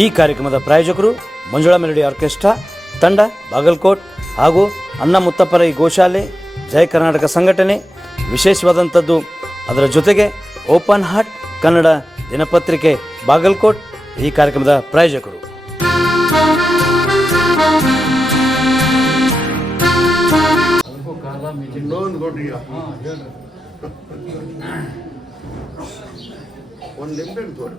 ಈ ಕಾರ್ಯಕ್ರಮದ ಪ್ರಾಯೋಜಕರು ಮಂಜುಳಾ ಮೆಲೋಡಿ ಆರ್ಕೆಸ್ಟ್ರಾ ತಂಡ ಬಾಗಲಕೋಟ್ ಹಾಗೂ ಅನ್ನ ಮುತ್ತಪ್ಪರೈ ಗೋಶಾಲೆ ಜಯ ಕರ್ನಾಟಕ ಸಂಘಟನೆ. ವಿಶೇಷವಾದಂಥದ್ದು ಅದರ ಜೊತೆಗೆ ಓಪನ್ ಹಾರ್ಟ್ ಕನ್ನಡ ದಿನಪತ್ರಿಕೆ ಬಾಗಲಕೋಟ್ ಈ ಕಾರ್ಯಕ್ರಮದ ಪ್ರಾಯೋಜಕರು. ಒಂದು ನಿಂಬೆ ತೋರಿ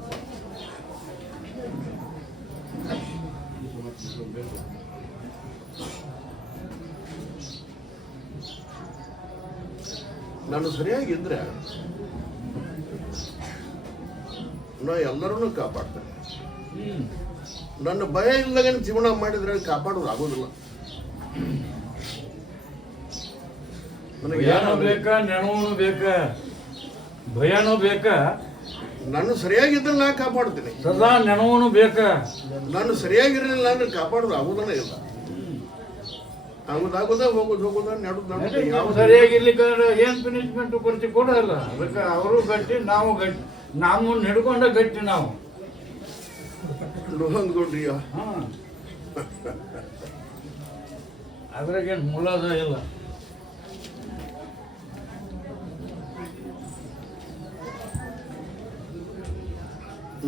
ನಾನು ಸರಿಯಾಗಿದ್ರೆ ನಾ ಎಲ್ಲರನ್ನೂ ಕಾಪಾಡ್ತೇನೆ. ನನ್ನ ಭಯ ಇಲ್ಲದ ಜೀವನ ಮಾಡಿದ್ರೆ ಕಾಪಾಡೋದು ಆಗೋದಿಲ್ಲ. ನನಗೆ ಬೇಕಾ ನೆನವೂ ಬೇಕಾ ಭಯನೂ ಬೇಕಾ. ನಾನು ಸರಿಯಾಗಿದ್ರೆ ನಾ ಕಾಪಾಡ್ತೀನಿ. ಸದಾ ನೆನವೂ ಬೇಕಾ. ನಾನು ಸರಿಯಾಗಿರಲಿಲ್ಲ ಅಂದ್ರೆ ಕಾಪಾಡೋದು ಆಗೋದನೇ ಇಲ್ಲ. ಆಗೋದ ಹೋಗೋದ ನಡು ಸರಿಯಾಗಿರ್ಲಿಕ್ಕೆ ಏನ್ ಪನಿಷ್ಮೆಂಟ್ ಕೊಡ್ತಿ ಕೊಡಲ್ಲ. ಅದಕ್ಕೆ ಅವರು ಗಟ್ಟಿ ನಾವು ಗಟ್ಟಿ, ನಾವು ಹಿಡ್ಕೊಂಡ ಗಟ್ಟಿ ನಾವು ಅಂದ್ಕೊಂಡ್ರಿಯ. ಅದ್ರಾಗೇನು ಮೂಲದ ಇಲ್ಲ.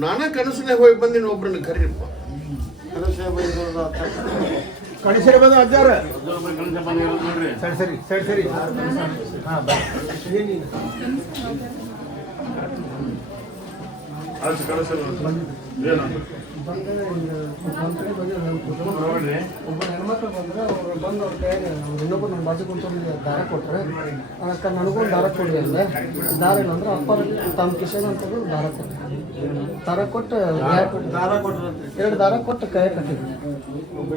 ನಾನೇ ಕನಸನ್ನೇ ಹೋಗಿ ಬಂದಿನ ಒಬ್ರನ್ನ ಕರೀರಪ್ಪ. ಕಣಿಸರಿ ಬಂದ ಅಜ್ಜಾರ ಸರಿ ಸರಿ ಸರಿ ಸರಿ ಒಬ್ಬ ಹೆಣ್ಮಕ್ಳು ಬಂದ್ರೆ ಅವ್ರು ಬಂದು ಅವ್ರ ಕೈ ಇನ್ನೊಬ್ಬರು ನನ್ನ ಬಾಜು ಕುಂತ್ಕೊಂಡು ದಾರ ಕೊಟ್ರೆ ಅಕ್ಕ ನನಗೊಂದು ದಾರ ಕೊಡಿ ಅಂದ್ರೆ ದಾರ ಏನಂದ್ರೆ ಅಪ್ಪ ತಮ್ಮ ಕಿಶನ್ ಅಂತ ದಾರ ಕೊಟ್ಟೆ. ದಾರ ಕೊಟ್ಟು ಎರಡು ದಾರ ಕೊಟ್ಟು ಕೈ ಕಟ್ಟಿದ್ವಿ. ಒಬ್ಬ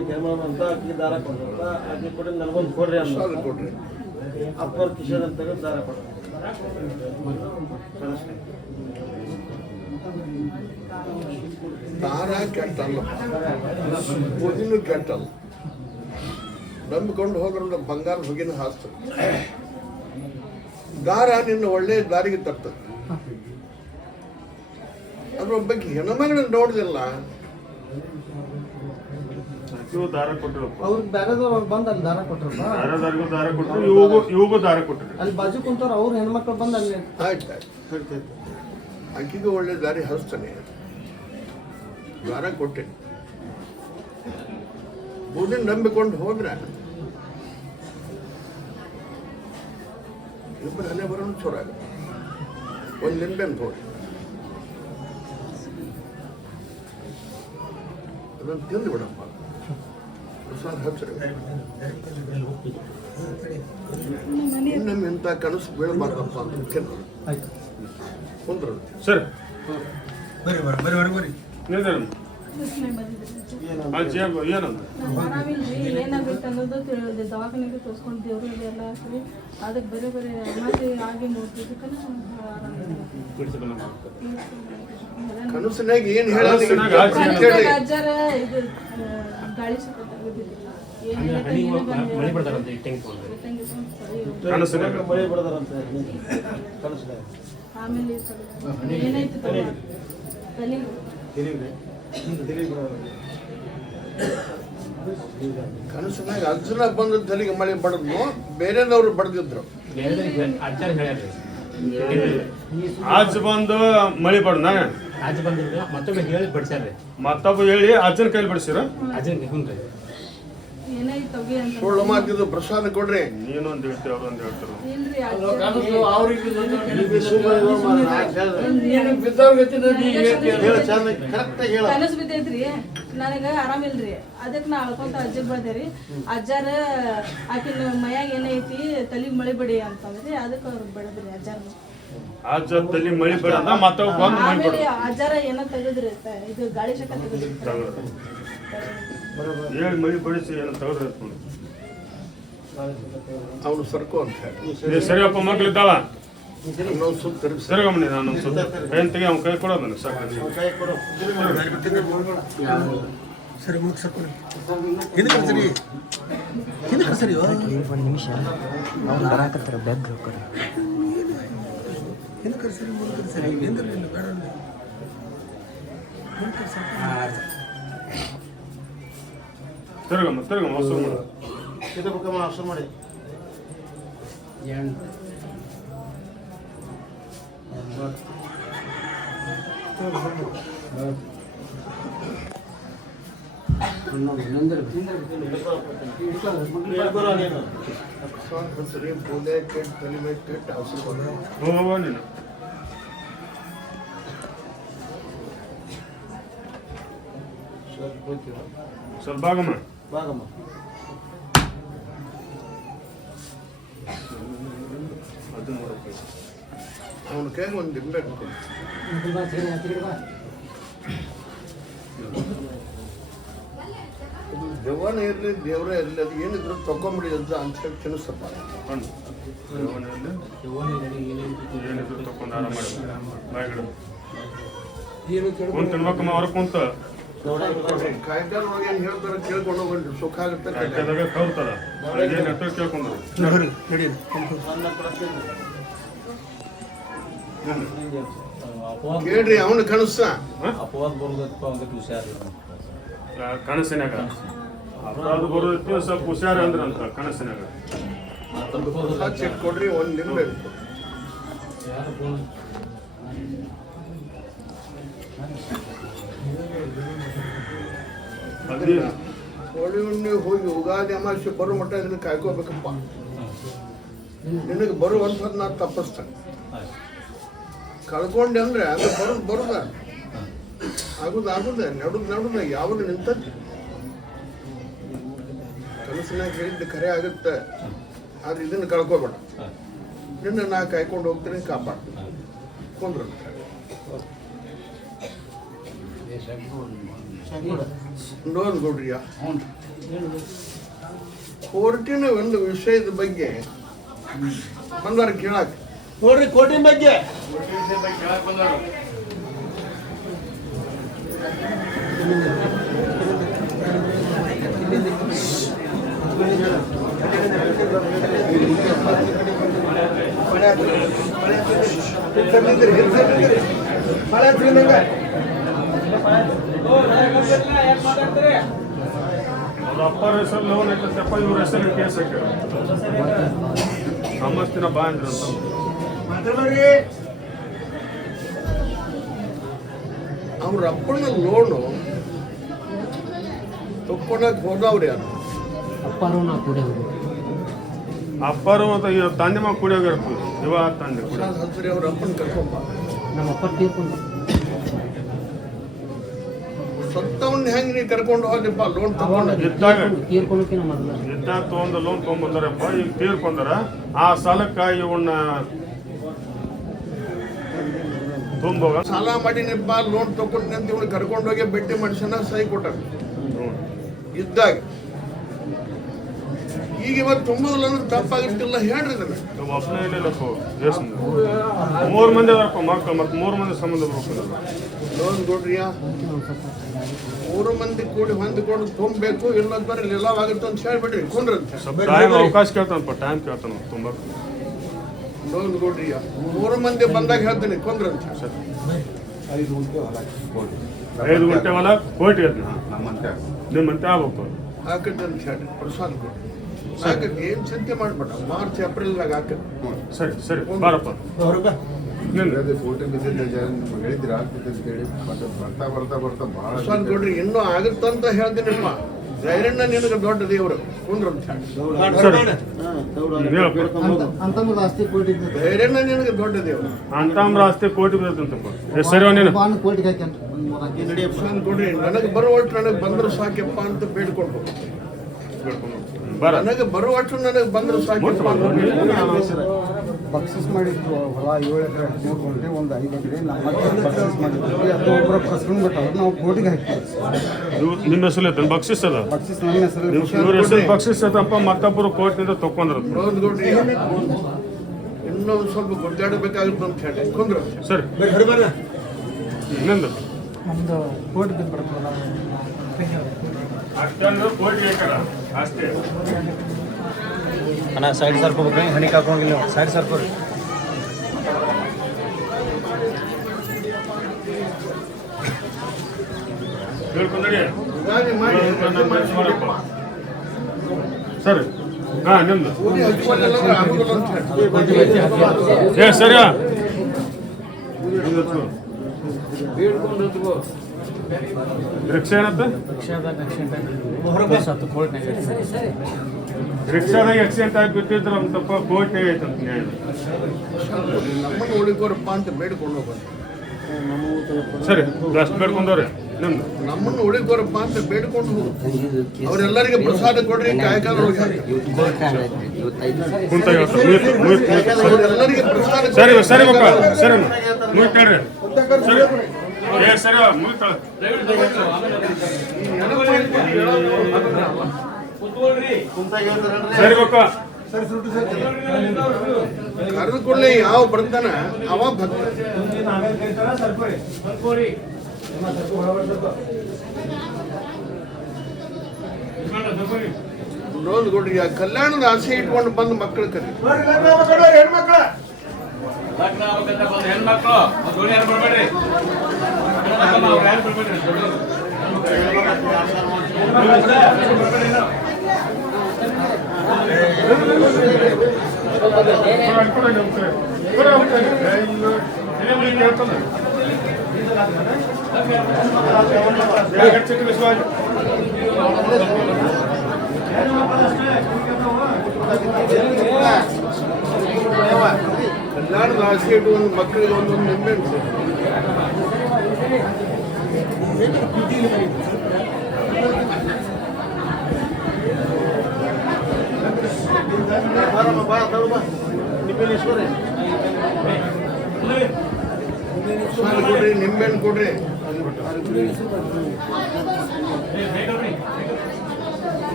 ಅಂತ ಅಕ್ಕಿ ದಾರ ಕೊಡ್ರ ಅಕ್ಕಿ ಕೊಟ್ಟು ನನಗೊಂದು ಕೊಡ್ರಿ ಅಂತ ಕೊಡ್ರಿ. ಅಪ್ಪರ ಕಿಶನ್ ಅಂತ ದಾರ ಕೊಟ್ಟ. ದಾರ ಕೆಟ್ಟಲ್ಲ, ಬುದ್ಧಿನೂ ಕೆಟ್ಟಲ್ಲ. ನಂಬಿಕೊಂಡು ಹೋದ್ರೆ ಬಂಗಾರ ಹೊಗಿನ ಹಾಸ್ತದೆ. ದಾರ ನಿನ್ನ ಒಳ್ಳೆ ದಾರಿಗೆ ತರ್ತದೆ. ಅದ್ರ ಬಗ್ಗೆ ಹೆಣ್ಮಗಳನ್ನ ನೋಡಿದಿಲ್ಲ. ದಾರ ಕೊಟ್ಟರು ಅವ್ರಿಗೆ ಬೇರೆದವ್ರು ಬಂದು ಅಲ್ಲಿ ದಾರ ಕೊಟ್ರಪ್ಪ. ದಾರ ಕೊಟ್ಟರು, ಇವಾಗೂ ದಾರ ಕೊಟ್ಟರು. ಅಲ್ಲಿ ಬಾಜು ಕುಂತವ್ರು ಅವ್ರು ಹೆಣ್ಮಕ್ಳು ಬಂದು ಅಲ್ಲಿ ಆಯ್ತು ಅಕ್ಕಿಗೂ ಒಳ್ಳೆ ದಾರಿ ಹರಿಸ್ತಾನೆ. ದಾರ ಕೊಟ್ಟೆ. ಬುದ್ಧಿನ ನಂಬಿಕೊಂಡು ಹೋದ್ರೆ ಇಬ್ಬರು ಹನೆ ಬರೋಣ ಚೋರಾಗ ಒಂದು ನಿಂಬೆ ತೋರಿ ಅದನ್ನು ತಿಂದು ಬಿಡಪ್ಪ. ಪ್ರಸಾದ ಹಚ್ಚರಿ. ಇನ್ನೊಮ್ಮೆ ಇಂಥ ಕನಸು ಬೀಳಬಾರ್ದಪ್ಪ ಅಂತ ತಿನ್ನು ಕುಂದ್ರು. ಸರ್ ಏನಾಗುತ್ತೆ ಅನ್ನೋದು ದವಾಖಾನೆಗೆ ತೋರಿಸ್ಕೊಂಡು ದೇವ್ರು ಎಲ್ಲ ಹಾಕ್ರಿ. ಅದಕ್ಕೆ ಬರೀ ಅಮಾಸೆ ಆಗಿ ನೋಡ್ತಿದ್ದಕ್ಕೆ ಕನಸಿನಾಗ ಏನು ಹೇಳ ಅಜ್ಜಾರ ಇದು ಗಾಳಿ ಆಮೇಲೆ ಏನಾಯ್ತು ತಲೆ ಕನಸಿನಾಗ ಅಜ್ಜನ ಬಂದ ತಲೆಗೆ ಮಳೆ ಬಡದ್ನು, ಬೇರೆದವ್ರು ಬಡ್ದಿದ್ರು. ಅಜ್ಜ ಬಂದು ಮಳಿ ಬಡ್ದ ಅಜ್ಜ ಬಂದಿದ್ರು ಮತ್ತೊಮ್ಮೆ ಹೇಳಿ ಬಡ್ಸ್ಯಾರ್ರಿ. ಮತ್ತೊಬ್ಬ ಹೇಳಿ ಅಜ್ಜನ ಕೈಲಿ ಬಡಿಸಿರ. ಅಜ್ಜನ ಹುನ್ರಿ ಸುಳ್ಳು ಮಾತಿದ್ದು ಪ್ರಸಾದ ಕೊಡ್ರಿ. ನೀನೊಂದು ಹೇಳ್ತೀವಿ ಅವ್ರು ಒಂದು ಹೇಳ್ತಾರೆ. ಕನಸು ಬಿದ್ದೈತ್ರಿ ನನಗ ಆರಾಮಿಲ್ರಿ. ಅದಕ್ಕೆ ನಾ ಅಳ್ಕೊಂತ ಅಜ್ಜಗ್ ಬಳ್ದೇರಿ. ಅಜ್ಜಾರ ಆಕಿನ ಮೈಯಾಗ ಏನೈತಿ ತಲಿ ಮಳಿ ಬಡಿ ಅಂತಂದ್ರಿ. ಅದಕ್ಕೆ ಅವ್ರು ಬಡದ್ರಿ ಅಜ್ಜಾರ. ಅಜ್ಜ ತಲೆ ಮಳಿ ಬಡದ ಮತ್ತೊಬ್ಬ ಬಂದು ಮಳಿ ಬಡ. ಅಜ್ಜಾರ ಏನೋ ತೆಗದ್ರಿ, ಇದು ಗಾಳಿ ಶಕ ತೆಗದ್ರಿ. ಹೇಳಿ ಮಳಿ ಬಡಿಸಿ ಏನೋ ತಗದ್ರಿ. ಅವನು ಸರ್ಕೋ ಅಂತ ಹೇಳಿ ಸರಿಯಪ್ಪ ಮಕ್ಳಿದ್ದಾಳ ಇನ್ನೊಂದು ಸುತ್ತ ತಿರುಗಿಸಿ ಸರಿಗಮ್ಮನಿ ನಾನು ಸ್ವಲ್ಪ ಕೈ ತೆಗಿ ಅವ್ನ ಕೈ ಕೊಡೋದು ನನಗೆ ಸಾಕು. ಸರಿ ಮುಗಿ ಸರ್ಕೊಳ್ಳಿ. ಹಿಂದೆ ಸರಿ ಹಿಂದೆ ಸರಿ ಒಂದು ನಿಮಿಷ ಅವ್ನು ಬರಾಕತ್ತಾರ ಬ್ಯಾಗ್ ಹೋಗ್ತಾರೆ. ಹಿಂದೆ ಕರ್ಸರಿ ಮುಂದೆ ಕರ್ಸರಿ ಹಿಂದೆ ಬೇಡ ತಿರ್ಗಮ್ಮ ಹೊಸ ಮಾಡು. ಮಾಡಿ ಪೂಲೆ ಕೆಟ್ಟ ತಲೆ ಮೇಲೆ ಕೆಟ್ಟ ಹಸಿರು ಬಂದ ಹೋಗವ್ವ ನೀನು. ಸ್ವಲ್ಪ ಭಾಗಮ್ಮ. ಅದು ನೋಡಕ್ಕೆ. ಅವನ ಕೈಗೆ ಒಂದು ದಿಂಬೆ ಕೊಡು. ದೆವ್ವನ ಇರಲಿ ದೇವರೇ ಇರಲಿ ಅದು ಏನಿದ್ರು ತಗೊಂಬಿಡಿ ಅಂತ ಹೇಳಿ ತಿನ್ನಿಸಪ್ಪ. ಹಣ್ಣು. ಏನಿದ್ರು ತಕೊಂಡು ಆರಾಮ ಬಾಯಿಗಿಡು. ಕುಂತ ತಿನ್ಬೇಕಮ್ಮ ಹೊರ ಕುಂತ. ಕಾಯ್ದಾರ ಒಳಗೆ ಏನು ಹೇಳ್ತಾರೆ ಕೇಳ್ಕೊಂಡು ಹೋಗ್ರಿ ಸುಖ ಆಗುತ್ತೆ. ಕಾಯ್ದಾಗ ಕೌರ್ತಾರ ಏನು ಎತ್ತ ಕೇಳ್ಕೊಂಡ್ರು. ಕೇಳ್ರಿ ಅವನು ಕನಸ ಕನಸಿನಾಗ ಅಪರಾಧ ಬರೋದಕ್ಕೆ ಸ್ವಲ್ಪ ಹುಷಾರ ಅಂದ್ರಂತ ಕನಸಿನಾಗ. ಚೆಕ್ ಕೊಡ್ರಿ ಒಂದು ದಿಂಬೆ ಅಲ್ಲಿ ಹೋಳಿ ಹುಣ್ಣಿ ಹೋಗಿ ಯುಗಾದಿ ಅಮಾವಾಸ್ಯೆ ಬರೋ ಮಟ್ಟ ಇದನ್ನ ಕಾಯ್ಕೋಬೇಕಪ್ಪ. ನಿನಗೆ ಬರುವಂಥದ್ದು ನಾನು ತಪ್ಪಿಸ್ತೇನೆ. ಕಳ್ಕೊಂಡೆ ಅಂದ್ರೆ ಅದು ಬರುದ ಆಗುದ ನಡುದ ಯಾವುದು ನಿಂತದ್ದು ಕನಸಿನಾಗ ಹೇಳಿದ್ದು ಖರೆ ಆಗುತ್ತೆ. ಆದ್ರೆ ಇದನ್ನು ಕಳ್ಕೊಬೇಡ. ನಿನ್ನ ನಾ ಕಾಯ್ಕೊಂಡು ಹೋಗ್ತೀನಿ, ಕಾಪಾಡ್ತೀನಿ. ಕೊಂಡ್ರು ನೋಡ್ಕೊಡ್ರಿಯ ಕೋರ್ಟಿನ ಒಂದು ವಿಷಯದ ಬಗ್ಗೆ ಬಂದಾರ ಕೇಳಕ್ ನೋಡ್ರಿ. ಕೋರ್ಟಿನ ಬಗ್ಗೆ ಅವ್ರ ಅಪ್ಪರ ಹೆಸರು ಲೋನ್ ಐತಪ್ಪ, ಇವ್ರ ಹೆಸರು ಕೇಸ್ ಹಾಕ್ಯಾರ. ಸಮಸ್ತಿನ ಬಾ ಅಂದ್ರಂತ. ಅವ್ರ ಅಪ್ಪನ ಲೋನು ತಕ್ಕೊಳಕ್ ಹೋದವ್ರು ಯಾರು? ಅಪ್ಪರು ತಂದೆ ಮಗ ಕುಡಿಯೋಗ್ಯಾರ. ಇವ ತಂದೆ ಕುಡಿಯೋ ಹತ್ತಿರ ಅವ್ರ ಅಪ್ಪನ ಕರ್ಕೊಂಬ. ನಮ್ಮ ಅಪ್ಪ ತೀರ್ಕೊಂಡು ಸತ್ತವನ್ನ ಹೆಂಗ್ ನೀ ಕರ್ಕೊಂಡು ಹೋಗ್ಲಿಪ್ಪ ಲೋನ್ ತಗೊಂಡು? ಇದ್ದಾಗ ತೀರ್ಕೊಳ್ಳೋಕಿನ ಮೊದಲು ಇದ್ದಾಗ ತೊಗೊಂಡು ಲೋನ್ ತೊಗೊಂಬಂದಾರಪ್ಪ. ಈಗ ತೀರ್ಕೊಂಡಾರ. ಆ ಸಾಲಕ್ಕ ಇವನ್ನ ತುಂಬೋಗ ಸಾಲ ಮಾಡಿನಪ್ಪ ಲೋನ್ ತಗೊಂಡು ಅಂತ ಇವ್ನು ಕರ್ಕೊಂಡು ಹೋಗಿ ಬೆಟ್ಟಿ ಮನುಷ್ಯನ ಸಹಿ ಕೊಟ್ಟಾರ ಇದ್ದಾಗ. ಈಗ ಇವತ್ತು ತುಂಬದಿಲ್ಲ ಅಂದ್ರೆ ತಪ್ಪಾಗಿರ್ತಿಲ್ಲ ಹೇಳ್ರಿ ಇದನ್ನ. ಒಬ್ಬನೇ ಇಲ್ಲಪ್ಪ. ಎಷ್ಟು 3 ಮಂದಿ ಅದಾರಪ್ಪ ಮಕ್ಕಳು. ಮತ್ತೆ 3 ಮಂದಿ ಸಂಬಂಧ ಬರ್ಬೇಕು. ಲೋನ್ ಕೊಡ್ರಿಯ 3 ಮಂದಿ ಕೂಡಿ ಹೊಂದಿಕೊಂಡು ತುಂಬಬೇಕು. ಇಲ್ಲಂತಾರೆ ಇಲ್ಲಾಗುತ್ತೆ ಅಂತ ಹೇಳ್ಬಿಡ್ರಿ. ಕೊಂಡ್ರಂತೆ ಸ್ವಲ್ಪ ಟೈಮ್ ಅವಕಾಶ ಕೇಳ್ತಾನಪ್ಪ. ಟೈಮ್ ಕೇಳ್ತಾನ ತುಂಬ. ಲೋನ್ ಕೊಡ್ರಿಯ 3 ಮಂದಿ ಬಂದಾಗ ಹೇಳ್ತೀನಿ ಕೊಂಡ್ರಂತೆ. 5 ಗಂಟೆ ಹೊಲ ಕೋಟಿ ಅದ್ನ ನಿಮ್ಮಂತೆ ಆಗ್ಬೇಕು. ಹಾಕತ್ತೆ ಅಂತ ಹೇಳಿ ಪ್ರಸಾದ್ ಕೊಡ್ರಿ. ಸಾಕಕ್ಕೆ ಏನು ಚಿಂತೆ ಮಾಡ್ಬೇಡ. ಮಾರ್ಚ್ ಏಪ್ರಿಲ್ನಾಗ ಹಾಕತ್ತೆ. ಸರಿ ಸರಿ ಬಾರಪ್ಪ. ಫೋಟೋ ಹೇಳಿದ್ರೆ ಆಗ್ತದೆ ಅಂತ ಹೇಳಿ ಬರ್ತಾ ಬರ್ತಾ ಬರ್ತಾ ಭಾಳ ಪ್ರಸಾದ್ ಕೊಡ್ರಿ ಇನ್ನೂ ಆಗುತ್ತಂತ ಹೇಳ್ತೀನಿಪ್ಪ. ಧೈರ್ಯನ ನಿನಗೆ ದೊಡ್ಡ ದೇವರು ಕುಂದ್ರಂತ ಹೇಳಿ. ಅಂತಂದ್ರೆ ಆಸ್ತಿ ಕೊಟ್ಟಿದ್ದು ಧೈರ್ಯನ ನಿನಗೆ ದೊಡ್ಡ ದೇವರು. ಅಂತಾಮ್ರ ಆಸ್ತಿ ಕೋಟಿ ಬೀಳ್ತಂತಪ್ಪ. ಸರಿ ನೀನು ಬಾನ್ ಕೋಟಿಗೆ ಹಾಕ್ಯಾನ ಪ್ರಸಾದ್ ಕೊಡ್ರಿ ನನಗೆ ಬರುವಷ್ಟು ನನಗೆ ಬಂದ್ರು ಸಾಕ್ಯಪ್ಪ ಅಂತ ಬೇಡ್ಕೊಂಡು ಬರ. ನನಗೆ ಬರುವಷ್ಟು ನನಗೆ ಬಂದ್ರು ಸಾಕ್ಯಪ್ಪ ಅಂತ. ಬಕ್ಸಿಸ್ ಮಾಡಿದ್ರು ಹೊಲ 7 ಎಕರೆ 3 ಗುಂಟೆ ಒಂದು 5 ಎಕರೆ ನಮ್ಮ ಬಕ್ಸಿಸ್ ಮಾಡಿದ್ವಿ. ಅದು ಒಬ್ಬರು ಕಸ್ಕೊಂಡು ಬಿಟ್ಟವ್ರು ನಾವು ಕೋಟಿಗೆ ಹಾಕ್ತೀವಿ. ನಿಮ್ಮ ಹೆಸರು ಐತೆ ಬಕ್ಷಿಸ್ ಅದ. ಬಕ್ಸಿಸ್ ನಮ್ಮ ಹೆಸರು ಇವ್ರ ಹೆಸರು ಬಕ್ಷಿಸ್ ಐತಪ್ಪ. ಮತ್ತೊಬ್ಬರು ಕೋರ್ಟ್ನಿಂದ ತಕೊಂಡ್ರ. ಲೋನ್ ಕೊಡ್ರಿ ಇನ್ನೊಂದು ಸ್ವಲ್ಪ ಗುಡ್ಡಾಡಬೇಕಾಗುತ್ತೆ ಅಂತ ಹೇಳಿ ಕುಂದ್ರ. ಸರಿ ಇನ್ನೊಂದು ನಮ್ದು ಕೋಟಿ ಬಿದ್ದು ಬರ್ತಲ್ಲ ಅಷ್ಟೊಂದು ಕೋಟಿ ಏಕರ ಅಷ್ಟೇ. ಅಣ್ಣ ಸೈಡ್ ಸರ್ಕೋಬೇಕು. ಹಣಿ ಹಾಕೋಂಗಿಲ್ಲ. ಸೈಡ್ ಸರ್ಕೋರಿ. ಹೇಳ್ಕೊಂಡ್ರಿ ಯುಗಾದಿ ಮಾಡಿ ಮಾಡಪ್ಪ. ಸರಿ ಹಾಂ ನಿಮ್ದು ಬೂದಿ ಹಚ್ಕೊಳ್ಳಿಲ್ಲ ಅಂದ್ರೆ ಆಗುದಿಲ್ಲ ಅಂತ ಹೇಳಿ. ಏ ಸರಿ ಬೇಡ್ಕೊಂಡು ಹತ್ಕೋ. ರಿಕ್ಷಾ ಏನತ್ತ ರಿಕ್ಷಾದಾಗ ಆಕ್ಸಿಡೆಂಟ್ ಆಗಿ ಬಿಟ್ಟಿದ್ರೆ ನಮ್ಮ ತಪ್ಪ ಕೋರ್ಟ್ನಾಗ ಐತಂತ ನ್ಯಾಯ. ನಮ್ಮನ್ನು ಉಳಿಕೋರಪ್ಪ ಅಂತ ಬೇಡ್ಕೊಂಡು ಹೋಗೋದು. ಸರಿ ಅಷ್ಟು ಬೇಡ್ಕೊಂಡವ್ರೆ ನಿಮ್ದು ನಮ್ಮನ್ನು ಉಳಿಕೋರಪ್ಪ ಅಂತ ಬೇಡ್ಕೊಂಡು ಹೋಗೋದು. ಅವರೆಲ್ಲರಿಗೆ ಪ್ರಸಾದ ಕೊಡ್ರಿ ಕಾಯಕಾಲೊಳಗೆ ಹಾಕಿ. ಕುಂತಾಗ ಅವರೆಲ್ಲರಿಗೆ ಪ್ರಸಾದ ಸರಿ ಸರಿ ಮಕ್ಕ ಸರಿ ಮುಗಿತಾಡ್ರಿ ಸರಿ ಏ ಸರಿ ಮುಗಿತಾಳ ಸರಿ ಮಕ್ಕ ಕರೆದುಕೊಳ್ಳೆ ಯಾವ ಬರ್ತಾನ ಅವ ಭಕ್ತ. ನೋಡ್ಕೊಡ್ರಿ ಆ ಕಲ್ಯಾಣದ ಆಸೆ ಇಟ್ಕೊಂಡು ಬಂದು ಮಕ್ಕಳು ಕರಿ. ಹೆಣ್ಮಕ್ಳು ಯಾರು ಬರ್ಬೇಡ್ರಿ. ಕಲ್ಯಾಣದ ಆಸೆ ಇಟ್ಕೊಂಡು ಮಕ್ಕಳಿಗೆ ಒಂದೊಂದು ನಿಂಬೆ ಹಣ್ಣು. ಕೊಡ್ರಿ ನಿಂಬೆಹಣ್ಣು ಕೊಡ್ರಿ.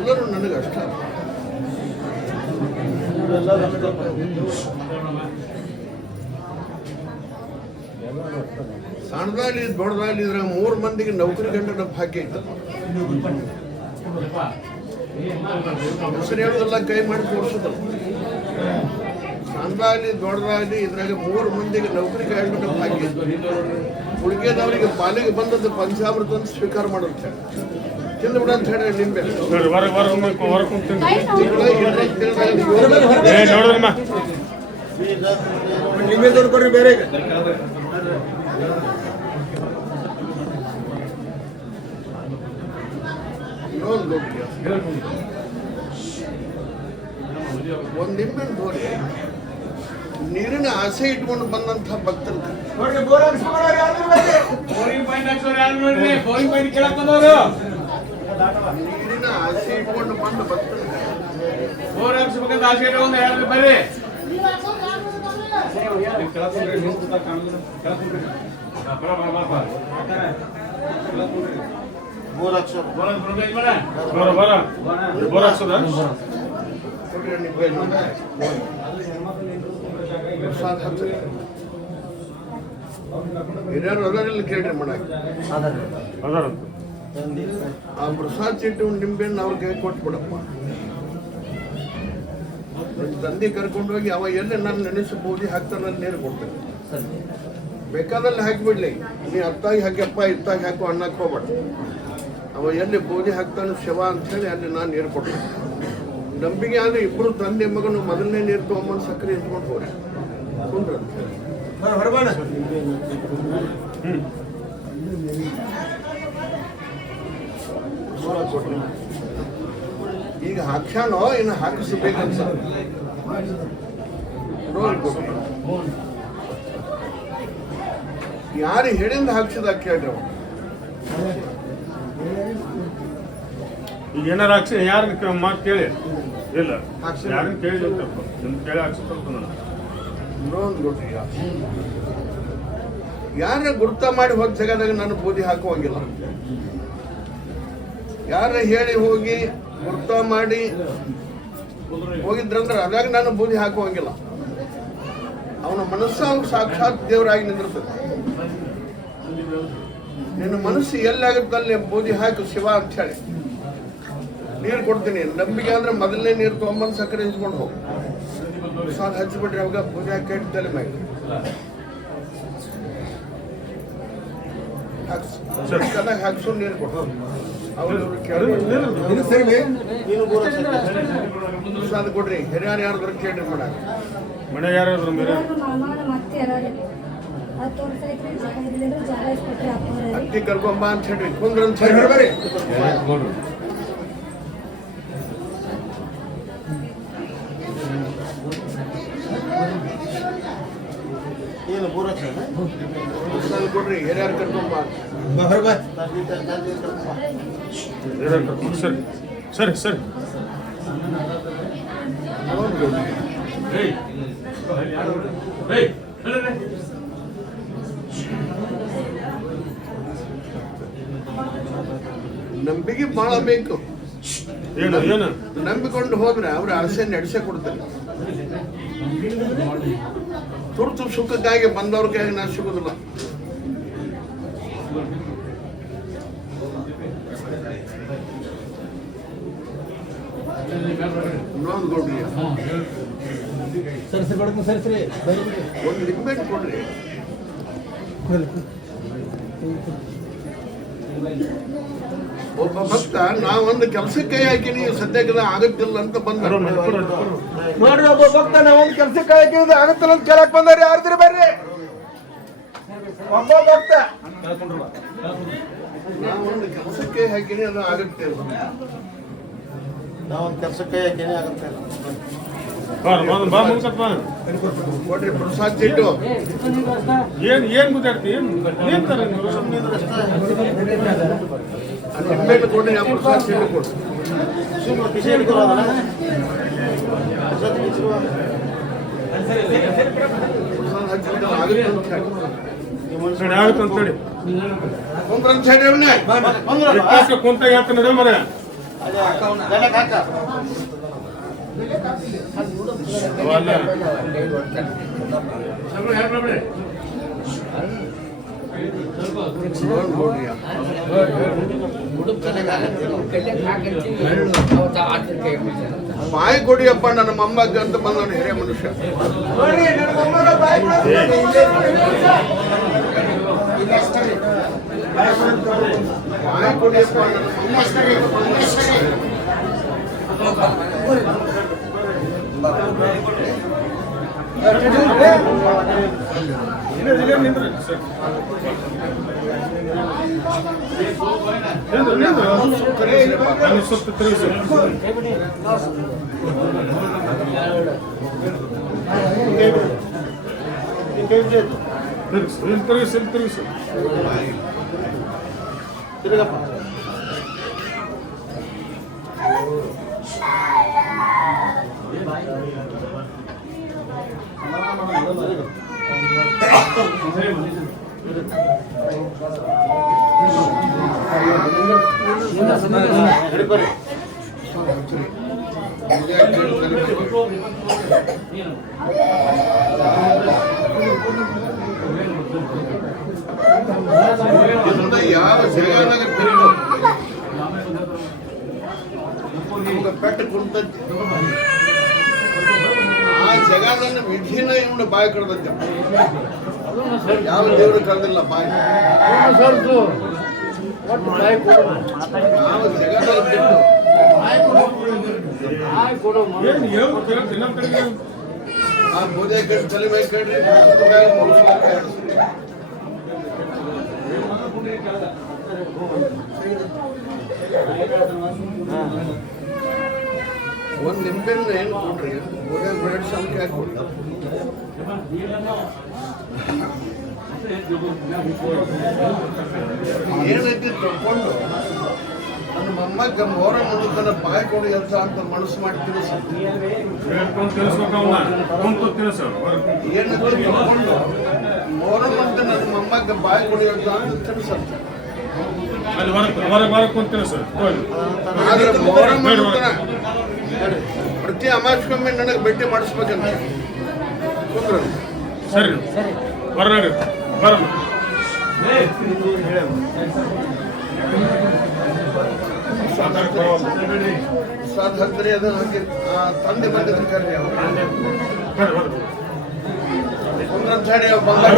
ಎಲ್ಲರೂ ನನಗೆ ಅಷ್ಟ. ಸಣ್ಣದಾಗ್ಲಿ ದೊಡ್ಡದಾಗ್ಲಿ ಇದ್ರಾಗ 3 ಮಂದಿಗೆ ನೌಕರಿ ಗಂಟೆ ಭಾಗ್ಯ ಇತ್ತು. ಹೆಸರು ಹೇಳೋದೆಲ್ಲ ಕೈ ಮಾಡಿ ತೋರಿಸೋದಲ್ಲ. ಸಣ್ಣದಾಗ್ಲಿ ದೊಡ್ಡದಾಗ್ಲಿ ಇದ್ರಾಗ 3 ಮಂದಿಗೆ ನೌಕರಿ ಗಂಟೆ ಭಾಗ್ಯ ಇತ್ತು. ಉಳಿಕೆದವರಿಗೆ ಪಾಲಿಗೆ ಬಂದದ್ದು ಪಂಚಾಮೃತ ಅಂತ ಸ್ವೀಕಾರ ಮಾಡುತ್ತೆ. ತಿಂದು ಬಿಡ ಅಂತ ಹೇಳಿ ನಿಂಬೆ ನಿಂಬೆ ದೊಡ್ಡ ಕೊಡ್ರಿ ಬೇರೆ. ಒಂದ್ ನಿಂಬೆ ನೋಡಿ ನೀರಿನ ಆಸೆ ಇಟ್ಕೊಂಡು ಬಂದಂತ ಭಕ್ತರು ನೀರಿನ ಆಸೆ ಇಟ್ಕೊಂಡು ಬಂದ ಭಕ್ತರು ಹಿರಿಯರು ಅದರಲ್ಲಿ ಕೇಳ್ರಿ ಮಾಡಾಕ ಆ ಪ್ರಸಾದ್ ಚೀಟಿ ನಿಂಬೆಹಣ್ಣು ಅವ್ರ ಕೈ ಕೊಟ್ಬಿಡಪ್ಪ. ನಿಮ್ಮ ತಂದೆ ಕರ್ಕೊಂಡು ಹೋಗಿ ಅವ ಎಲ್ಲಿ ನಾನು ನೆನೆಸಿ ಬೂದಿ ಹಾಕ್ತಾನಲ್ಲಿ ನೀರು ಕೊಡ್ತೇನೆ. ಬೇಕಾದಲ್ಲಿ ಹಾಕಿಬಿಡ್ಲಿ. ನೀ ಅತ್ತಾಗಿ ಹಾಕ್ಯಪ್ಪ ಇತ್ತಾಗಿ ಹಾಕು ಅನ್ನಕ್ಕೆ ಹೋಗ್ಬೇಡ. ಅವ ಎಲ್ಲಿ ಬೂದಿ ಹಾಕ್ತಾನೆ ಶಿವ ಅಂಥೇಳಿ ಅಲ್ಲಿ ನಾನು ನೀರು ಕೊಡ್ತೇನೆ. ನಂಬಿಕೆ ಆದರೆ ಇಬ್ಬರು ತಂದೆ ಮಗನು ಮೊದಲನೇ ನೀರು ತೊಗೊಂಬಂದು ಸಕ್ಕರೆ ಇಟ್ಕೊಂಡು ಹೋಗ್ರಿ ಕುಂಡ್ರ ಅಂತ ಹೇಳಿ. ಈಗ ಹಾಕ್ಯಾನೋ ಇನ್ನು ಹಾಕಿಸ್ಬೇಕನ್ಸ ಯಾರು ಹೇಳಿಂದ ಹಾಕ್ಸಿದ ಕೇಳ್ರಿ. ಈಗ ಏನಾರು ಹಾಕ್ಸಿ ಯಾರನ್ನ ಮಾತು ಕೇಳಿ ಇಲ್ಲ ಯಾರನ್ನ ಕೇಳಿದಪ್ಪ ನಿಮ್ ಕೇಳಿ ಹಾಕ್ಸಿತ್ತು ನೋಡ್ರಿ ಯಾರ ಗುರ್ತ ಮಾಡಿ ಹೋದ ಜಾಗದಾಗ ನಾನು ಬೂದಿ ಹಾಕುವಂಗಿಲ್ಲ. ಯಾರ ಹೇಳಿ ಹೋಗಿ ಗುರ್ತ ಮಾಡಿ ಹೋಗಿದ್ರಂದ್ರೆ ಅದಾಗ ನಾನು ಬೂದಿ ಹಾಕುವಂಗಿಲ್ಲ. ಅವನ ಮನಸ್ಸು ಅವ್ನು ಸಾಕ್ಷಾತ್ ದೇವರಾಗಿ ನಿಂದಿರ್ತದೆ. ನಿನ್ನ ಮನಸ್ಸು ಎಲ್ಲಾಗುತ್ತಲ್ಲಿ ಬೂದಿ ಹಾಕು ಶಿವ ಅಂತ ಹೇಳಿ ನೀರು ಕೊಡ್ತೀನಿ. ನಂಬಿಕೆ ಅಂದ್ರೆ ಮೊದಲನೇ ನೀರು ತೊಗೊಂಬಂದು ಸಕ್ಕರೆ ಹಂಚ್ಕೊಂಡು ಹೋಗಿ ಸಾಕು ಹಚ್ಚಿಬಿಟ್ರೆ ಅವಾಗ ಪೂಜೆ ಕೆಟ್ಟ ತಲೆ ಮ್ಯಾಗ ಹಾಕ್ಸು ನೀರು ಕೊಟ್ಟು ಅವ್ರು ಪ್ರಸಾದ ಕೊಡ್ರಿ. ಹಿರಿಯಾರು ಯಾರಾದ್ರೂ ಕೇಳ್ರಿ ಮಾಡಾಕ ಮನೆ ಯಾರಾದ್ರು ಬೇರೆ ಅಕ್ಕಿ ಕರ್ಕೊಂಬ ಅಂತ ಹೇಳ್ರಿ. ಕುಂದ್ರ ಅಂತ ಹೇಳ್ರಿ. ಪ್ರಸಾದ ಕೊಡ್ರಿ. ಹಿರಿಯಾರು ಕರ್ಕೊಂಬ ಸರಿ ಸರಿ ಸರಿ. ನಂಬಿಕೆ ಬಹಳ ಬೇಕು. ಏನು ಏನು ನಂಬಿಕೊಂಡು ಹೋದ್ರೆ ಅವ್ರ ಆಸೆ ನಡೆಸೇ ಕೊಡ್ತಾರೆ. ತುರ್ತು ಸುಖಕ್ಕಾಗಿ ಬಂದವ್ರ ಕೈಯಾಗ ನಾ ಸಿಗೋದಿಲ್ಲ. ಇನ್ನೊಂದು ಕೊಡ್ರಿ, ಒಂದು ಲಿಂಬೆಹಣ್ಣು ಕೊಡ್ರಿ. ಒಬ್ಬ ಭಕ್ತ ನಾವೊಂದು ಕೆಲಸಕ್ಕೆ ಕೈ ಹಾಕಿನಿ ಸದ್ಯಕ್ಕೆ ಆಗತ್ತಿಲ್ಲ ಅಂತ ಬಂದ ನೋಡ್ರಿ, ಒಬ್ಬ ಭಕ್ತ ನಾವೊಂದು ಕೆಲ್ಸಕ್ಕೆ ಹಾಕಿದ್ರೆ ಆಗತ್ತಲ್ಲ ಅಂತ ಕೇಳಕ್ ಬಂದಾರೆ. ಯಾರ್ದ್ರಿ ಬರ್ರಿ ಒಬ್ಬ ಭಕ್ತ. ನಾವೊಂದು ಕೆಲಸಕ್ಕೆ ಹಾಕಿನಿ ಅದು ಆಗತ್ತಿಲ್ಲ. ನಾವೊಂದು ಕೆಲ್ಸಕ್ಕೆ ಹಾಕಿನಿ ಆಗತ್ತೆ. ಬಾ ಮುನ್ಸಪ್ಪ. ಕೊಡ್ರಿ ಪ್ರಸಾದ್ ಚಿಟ್ಟು. ಏನ್ ಗುದ್ದಾಡ್ತಿ? ಏನ್ ತರ ನಿಂಬೆಹಣ್ಣು ಕೊಡ್ರಿ. ಆ ಪ್ರಸಾದ್ ಚಿಟ್ಟು ಕೊಡ್ರಿ. ಪ್ರಸಾದ್ ಹಚ್ಚಿದ್ರೆ ಆಗುತ್ತೆ ಅಂತ ಹೇಳಿ. ಆಗುತ್ತಂತೇಳಿ ಕುಂದ್ರ ಅಂತ ಹೇಳಿ ಅವನೇ. ಕುಂತ ಯಾತ ನಡೆ ಮರ ಬಾಯಿ ಕೊಡಿಯಪ್ಪ ನನ್ನ ಮೊಮ್ಮಗ ಅಂತ ಬಂದವನು ಹಿರಿಯ ಮನುಷ್ಯ. ಬಾಯಿ ಕೊಡಿಯಪ್ಪ ನನ್ನ ಸ್ವಲ್ಪ ತಿಳಿಸಿ. ತಿರುಗಿಸಿ ಯಾವ ಜಗನಾಗ ನಮ್ಗೆ ಪೆಟ್ಟು ಕುಂತಂತೆ ಆ ಜಗನ ವಿಧಿನ ಇವನು ಬಾಯಿ ಕಡ್ದಂತೆ. ಯಾವ ದೇವರು ಕರೆದಿಲ್ಲ ಬಾಯಿ. ಯಾವ ಜಗದಾಗ ಬಿಟ್ಟು ಆ ಬೋಧೆ ಕಟ್ಟಿ ತಲೆ ಮೇಲೆ ಕಡ್ರಿ ಒಂದು ನಿಂಬೆಹಣ್ಣು ಏನು ಕೊಡ್ರಿ. ಬೋಧೆ ಬ್ರೆಡ್ ಸಂಖ್ಯೆ ಹಾಕಿ ಏನೈತಿ ತಗೊಂಡು ನನ್ನ ಮೊಮ್ಮಗ ಮೋರ ಮುಂದಕ್ಕನ ಬಾಯಿ ಕೊಡಿ ಅಂತ ಅಂತ ಮನಸ್ಸು ಮಾಡಿ ತಿಳಿಸ್ಬೇಕು. ಏನೈತಿ ತಗೊಂಡು ಮೋರ ಮುಂದೆ ನನ್ನ ಮೊಮ್ಮಗ ಬಾಯಿ ಕೊಡಿ ಅಂತ ತಿಳಿಸಂತ. ಆದ್ರೆ ಮೋರ ಮುಂದಕ್ಕನ ಪ್ರತಿ ಅಮಾಸ್ಕೊಮ್ಮೆ ನನಗೆ ಭೇಟಿ ಮಾಡಿಸ್ಬೇಕಂತ ಕುಂದ್ರ. ಸರಿ ಬರ್ರಿ ಬರಮ್ಮ. ಪ್ರಸಾದ ಹಾಕ್ತಾರೆ ಅದನ್ನ ಹಾಕಿ ತಂದೆ ಬಂದಿದ್ರು ಕರ್ರಿ ಅವ್ರು ಕುಂದ್ರಂತ ಹೇಳಿ ಅವ್ರು ಬಂದಾಗ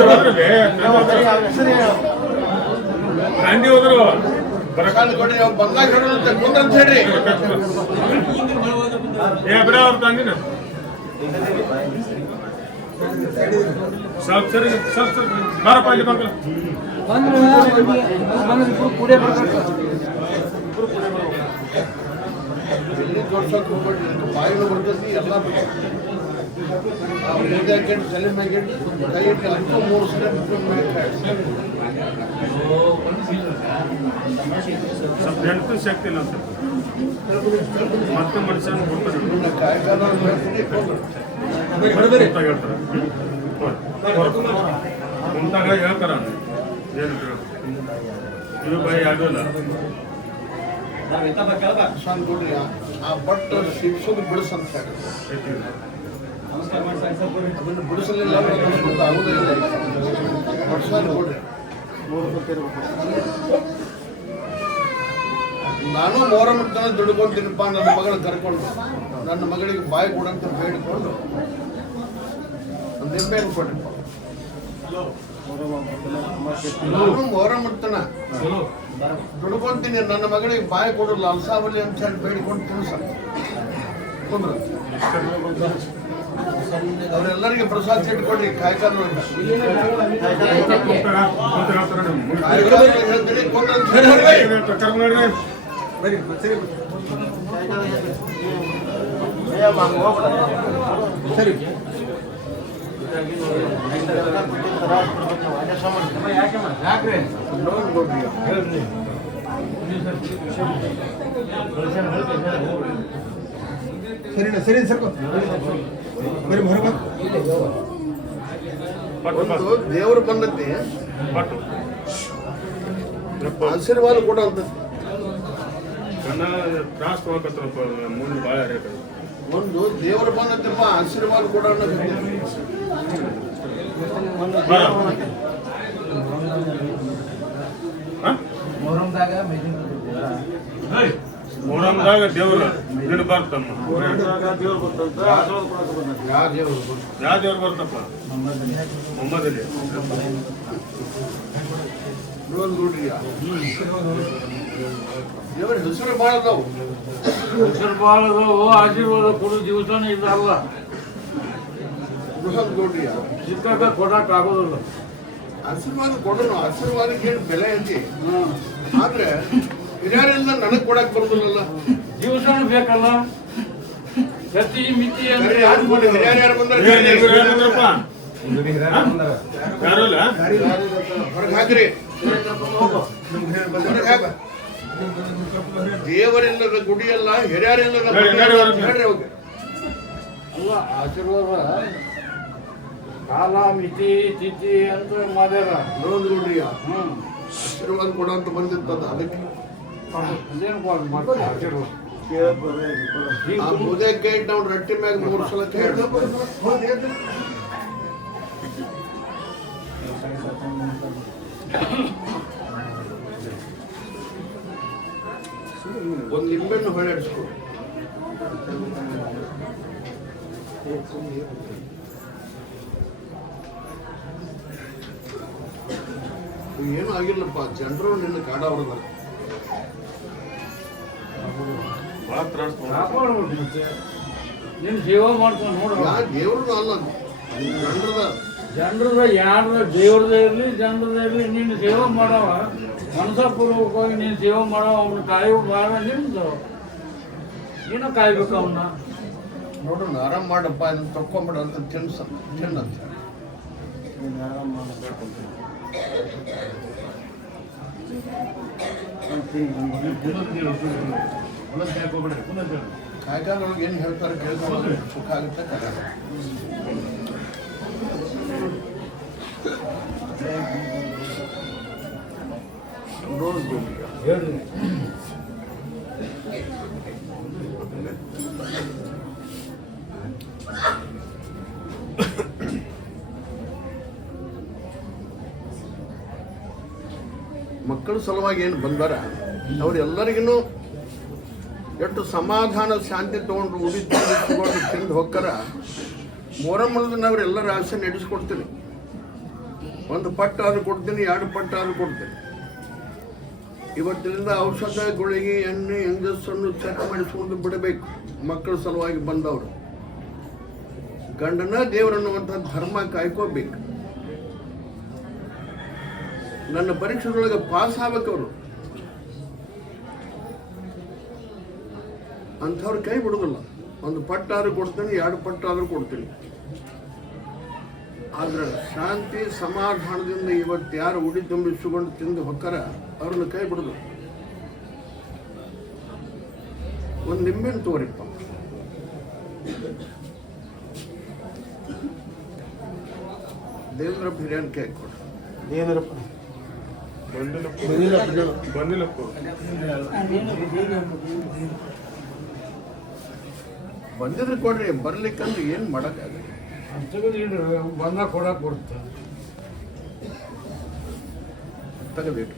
ಪ್ರಸಾದ ಕೊಡಿ ಅವ್ರು ಬಂದಾಗ ಹೇಳೋದಂತೆ ಕುಂದ್ರಂತ ಹೇಳಿ ಎಲ್ಲಿ ಜೋಡ್ಸಕ್ ಹೋಗ್ಬೇಡ್ರಿ ಬಾಯಿಲು ಬರ್ತೈತಿ ಎಲ್ಲ ಅವ್ರಿಗೆ ಹಾಕಿ ತಲೆ ಮ್ಯಾಗೆ ಕೈ ಇಟ್ಟು ಅಷ್ಟು 3 ಸಲ ನೆನಪು ಶಕ್ತಿ ಇಲ್ಲ ಮತ್ತೆ ಮನುಷ್ಯನ ಕಾಯ್ಕಾಲ ಹೇಳ್ತಾರೆ ಕುಂತಾಗ ಹೇಳ್ತಾರ ಏನು ಇವು ಬಾಯಿ ಆಗೋಲ್ಲ ಸಂಗ್ ಕೊಡ್ರಿ ಆ ಬಟ್ ಶಿಕ್ಷಕ ಬಿಡಿಸಂತ ಹೇಳಿ ಅದನ್ನು ಬಿಡಿಸಲಿಲ್ಲ ಆಗುದೇ ಇಲ್ಲ ಬಡ್ಸಂಗ್ ಕೊಡ್ರಿ ನಾನು ಮೊಹರಂ ದುಡ್ಕೊಂತೀನಪ್ಪ ನನ್ನ ಮಗಳ ಕರ್ಕೊಂಡು ನನ್ನ ಮಗಳಿಗೆ ಬಾಯಿ ಕೊಡಂತ ಬೇಡಿಕೊಂಡು ಒಂದು ನಿಂಬೆಯನ್ನು ಕೊಡ್ರಿಪ್ಪ ನಾನು ಮೊಹರಂ ದುಡ್ಕೊಂತೀನಿ ನನ್ನ ಮಗಳಿಗೆ ಬಾಯಿ ಕೊಡಲ್ಲ ಅಲ್ಸಾವಲ್ಲಿ ಅಂತ ಹೇಳಿ ಬೇಡಿಕೊಂಡು ತಿನ್ಸ ಕುಂದ್ರ ಅವರೆಲ್ಲರಿಗೆ ಪ್ರಸಾದ ಇಟ್ಕೊಡ್ರಿ ಕಾಯ್ಕಾಲ ಹೇಳ್ತೀನಿ ಸರಿ ಸರಿನಾ ಸರಿ ಸರ್ಕೊ ಬರೀ ಹೊರಗ ಒಂದು ದೇವರು ಬಂದೈತಿ ಆಶೀರ್ವಾದ ಕೊಡೋ ಅಂತೈತಿ ತ್ರಾಸ ತಗೋಕತ್ತಪ್ಪ ಮುಂದೆ ಭಾಳ ಒಂದು ದೇವರು ಬಂದೈತಿಪ್ಪ ಆಶೀರ್ವಾದ ಕೊಡೋ ಅನ್ನೋದು ಮೊಹರಂದಾಗ ದೇವ್ರ ನಿನ್ನ ಬರ್ತಮ್ಮ ಯಾವ ದೇವ್ರು ಬರ್ತಪ್ಪ ಮೊಹಮ್ಮದಲ್ಲಿ ನೋಡ್ರಿ ದೇವ್ರ ಹೆಸರು ಭಾಳ ಅದಾವು ಹೆಸರು ಭಾಳ ಅದಾವು ಆಶೀರ್ವಾದ ಕೊಡೋ ದಿವಸನೇ ಇದಲ್ಲ ನೋಡ್ರಿ ಸಿಕ್ಕಾಗ ಕೊಡಕ್ ಆಗೋದಿಲ್ಲ ಆಶೀರ್ವಾದ ಕೊಡೋಣ ಆಶೀರ್ವಾದಕ್ಕೆ ಏನು ಬೆಲೆ ಐತಿ ಆದ್ರೆ ಹಿರಿಯರಿಂದ ನನಗೆ ಕೊಡಕ್ ಬರೋದಿಲ್ಲ ದಿವಸನೂ ಬೇಕಲ್ಲ ಗತಿ ಮಿತಿ ಅಂದ್ರೆ ಹಿರಿಯರು ಯಾರು ಬಂದ್ರೆ ಹೊರಗೆ ಹಾಕ್ರಿ ದೇವರಿಲ್ಲದ ಗುಡಿಯಲ್ಲ ಹಿರಿಯರಿಲ್ಲದ ಹೇಳ್ರಿ ಹೋಗಿ ಅಲ್ಲ ಆಶೀರ್ವಾದ ಕಾಲ ಮಿತಿ ತಿಥಿ ಅಂತ ಮಾಡ್ಯಾರ ನೋಡ್ರಿ ಆಶೀರ್ವಾದ ಕೊಡೋ ಅಂತ ಬಂದಿರ್ತದ ಅದಕ್ಕೆ ಆ ಮುದೆ ಕೇಟ್ ನಾವು ರೊಟ್ಟಿ ಮ್ಯಾಗ 3 ಸಲ ಕೇಳ ಒಂದು ನಿಂಬೆನ್ನು ಹೊಳೆಡಿಸ್ಕೊ ಏನೂ ಆಗಿಲ್ಲಪ್ಪ ಜನರು ನಿನ್ನ ಕಾಡವ್ರದ ಭಾಳ ತ್ರಾಸ ನಿನ್ ಸೇವೆ ಮಾಡ್ಕೊಂಡು ನೋಡ್ರಿ ದೇವ್ರದ್ದು ಅಲ್ಲ ಜನರದ ಯಾರ್ದ ದೇವ್ರದ ಇರ್ಲಿ ಜನರದ ಇರ್ಲಿ ನೀನು ಸೇವೆ ಮಾಡವ ಮನಸಪೂರ್ವಕವಾಗಿ ನೀನು ಸೇವೆ ಮಾಡವ ಅವನ ಕಾಯೋ ಭಾಳ ನಿಮ್ದು ನೀನು ಕಾಯ್ಬೇಕು ಅವನ್ನ ನೋಡ್ರಿ ಆರಾಮ್ ಮಾಡಪ್ಪ ಇದನ್ನ ತಕ್ಕೊಂಬಿಡ ಅಂತ ತಿನ್ನಂತ ಕಾಯ್ಕಾಲೊಳಗೆ ಏನು ಹೇಳ್ತಾರೆ ಕೇಳ್ಕೊಂಡು ಸುಖ ಆಗುತ್ತೆ ಕಾಯಕ ಹೇಳ್ರಿ ಮಕ್ಕಳ ಸಲುವಾಗಿ ಏನು ಬಂದಾರ ಅವ್ರೆಲ್ಲರಿಗೂ ಎಷ್ಟು ಸಮಾಧಾನ ಶಾಂತಿ ತೊಗೊಂಡು ಉಡಿ ತಗೊಂಡು ತಿಂದು ಹೋಗ್ತಾರ. ಮೊರಮ್ಮಲ್ದನವ್ರು ಎಲ್ಲರ ಆಸೆ ನಡೆಸ್ಕೊಡ್ತೀನಿ. ಒಂದು ಪಟ್ಟು ಆದ್ರೂ ಕೊಡ್ತೀನಿ, 2 ಪಟ್ಟು ಆದ್ರೂ ಕೊಡ್ತೀನಿ. ಇವತ್ತಿನಿಂದ ಔಷಧ, ಗುಳಿಗೆ, ಎಣ್ಣೆ, ಇಂಜೆಕ್ಷನ್ನು ಚೆಕ್ ಮಾಡಿಸ್ಕೊಂಡು ಬಿಡಬೇಕು. ಮಕ್ಕಳ ಸಲುವಾಗಿ ಬಂದವರು ಗಂಡನ ದೇವರನ್ನುವಂಥ ಧರ್ಮ ಕಾಯ್ಕೋಬೇಕು. ನನ್ನ ಪರೀಕ್ಷೆದೊಳಗೆ ಪಾಸ್ ಆಗ್ಬೇಕವರು. ಅಂಥವ್ರ ಕೈ ಬಿಡುದಿಲ್ಲ. ಒಂದು ಪಟ್ಟಾದ್ರೂ ಕೊಡ್ತೀನಿ, 2 ಪಟ್ಟಾದ್ರೂ ಕೊಡ್ತೀನಿ. ಆದ್ರೆ ಶಾಂತಿ ಸಮಾಧಾನದಿಂದ ಇವತ್ತು ಯಾರು ಉಡಿ ತುಂಬಿಸಿಕೊಂಡು ತಿಂದು ಹೊಕ್ಕಾರ ಅವ್ರನ್ನ ಕೈ ಬಿಡುದು. ಒಂದು ನಿಂಬೆಣ್ಣು ತೋರಿಪ್ಪ. ದೇವೇಂದ್ರಪ್ಪ ಹಿರಿಯನ್ ಕೈ ಕೊಡು. ಬಂದಿದ್ರೆ ಕೊಡ್ರಿ, ಬರ್ಲಿಕ್ಕಂದ್ರೆ ಏನು ಮಾಡೋಕ್ಕಾಗಲ್ಲ. ಬಂದ ಕೊಡಕ್ಕೆ ಕೊಡ್ತ ತೆಗೆದಿಟ್ಟು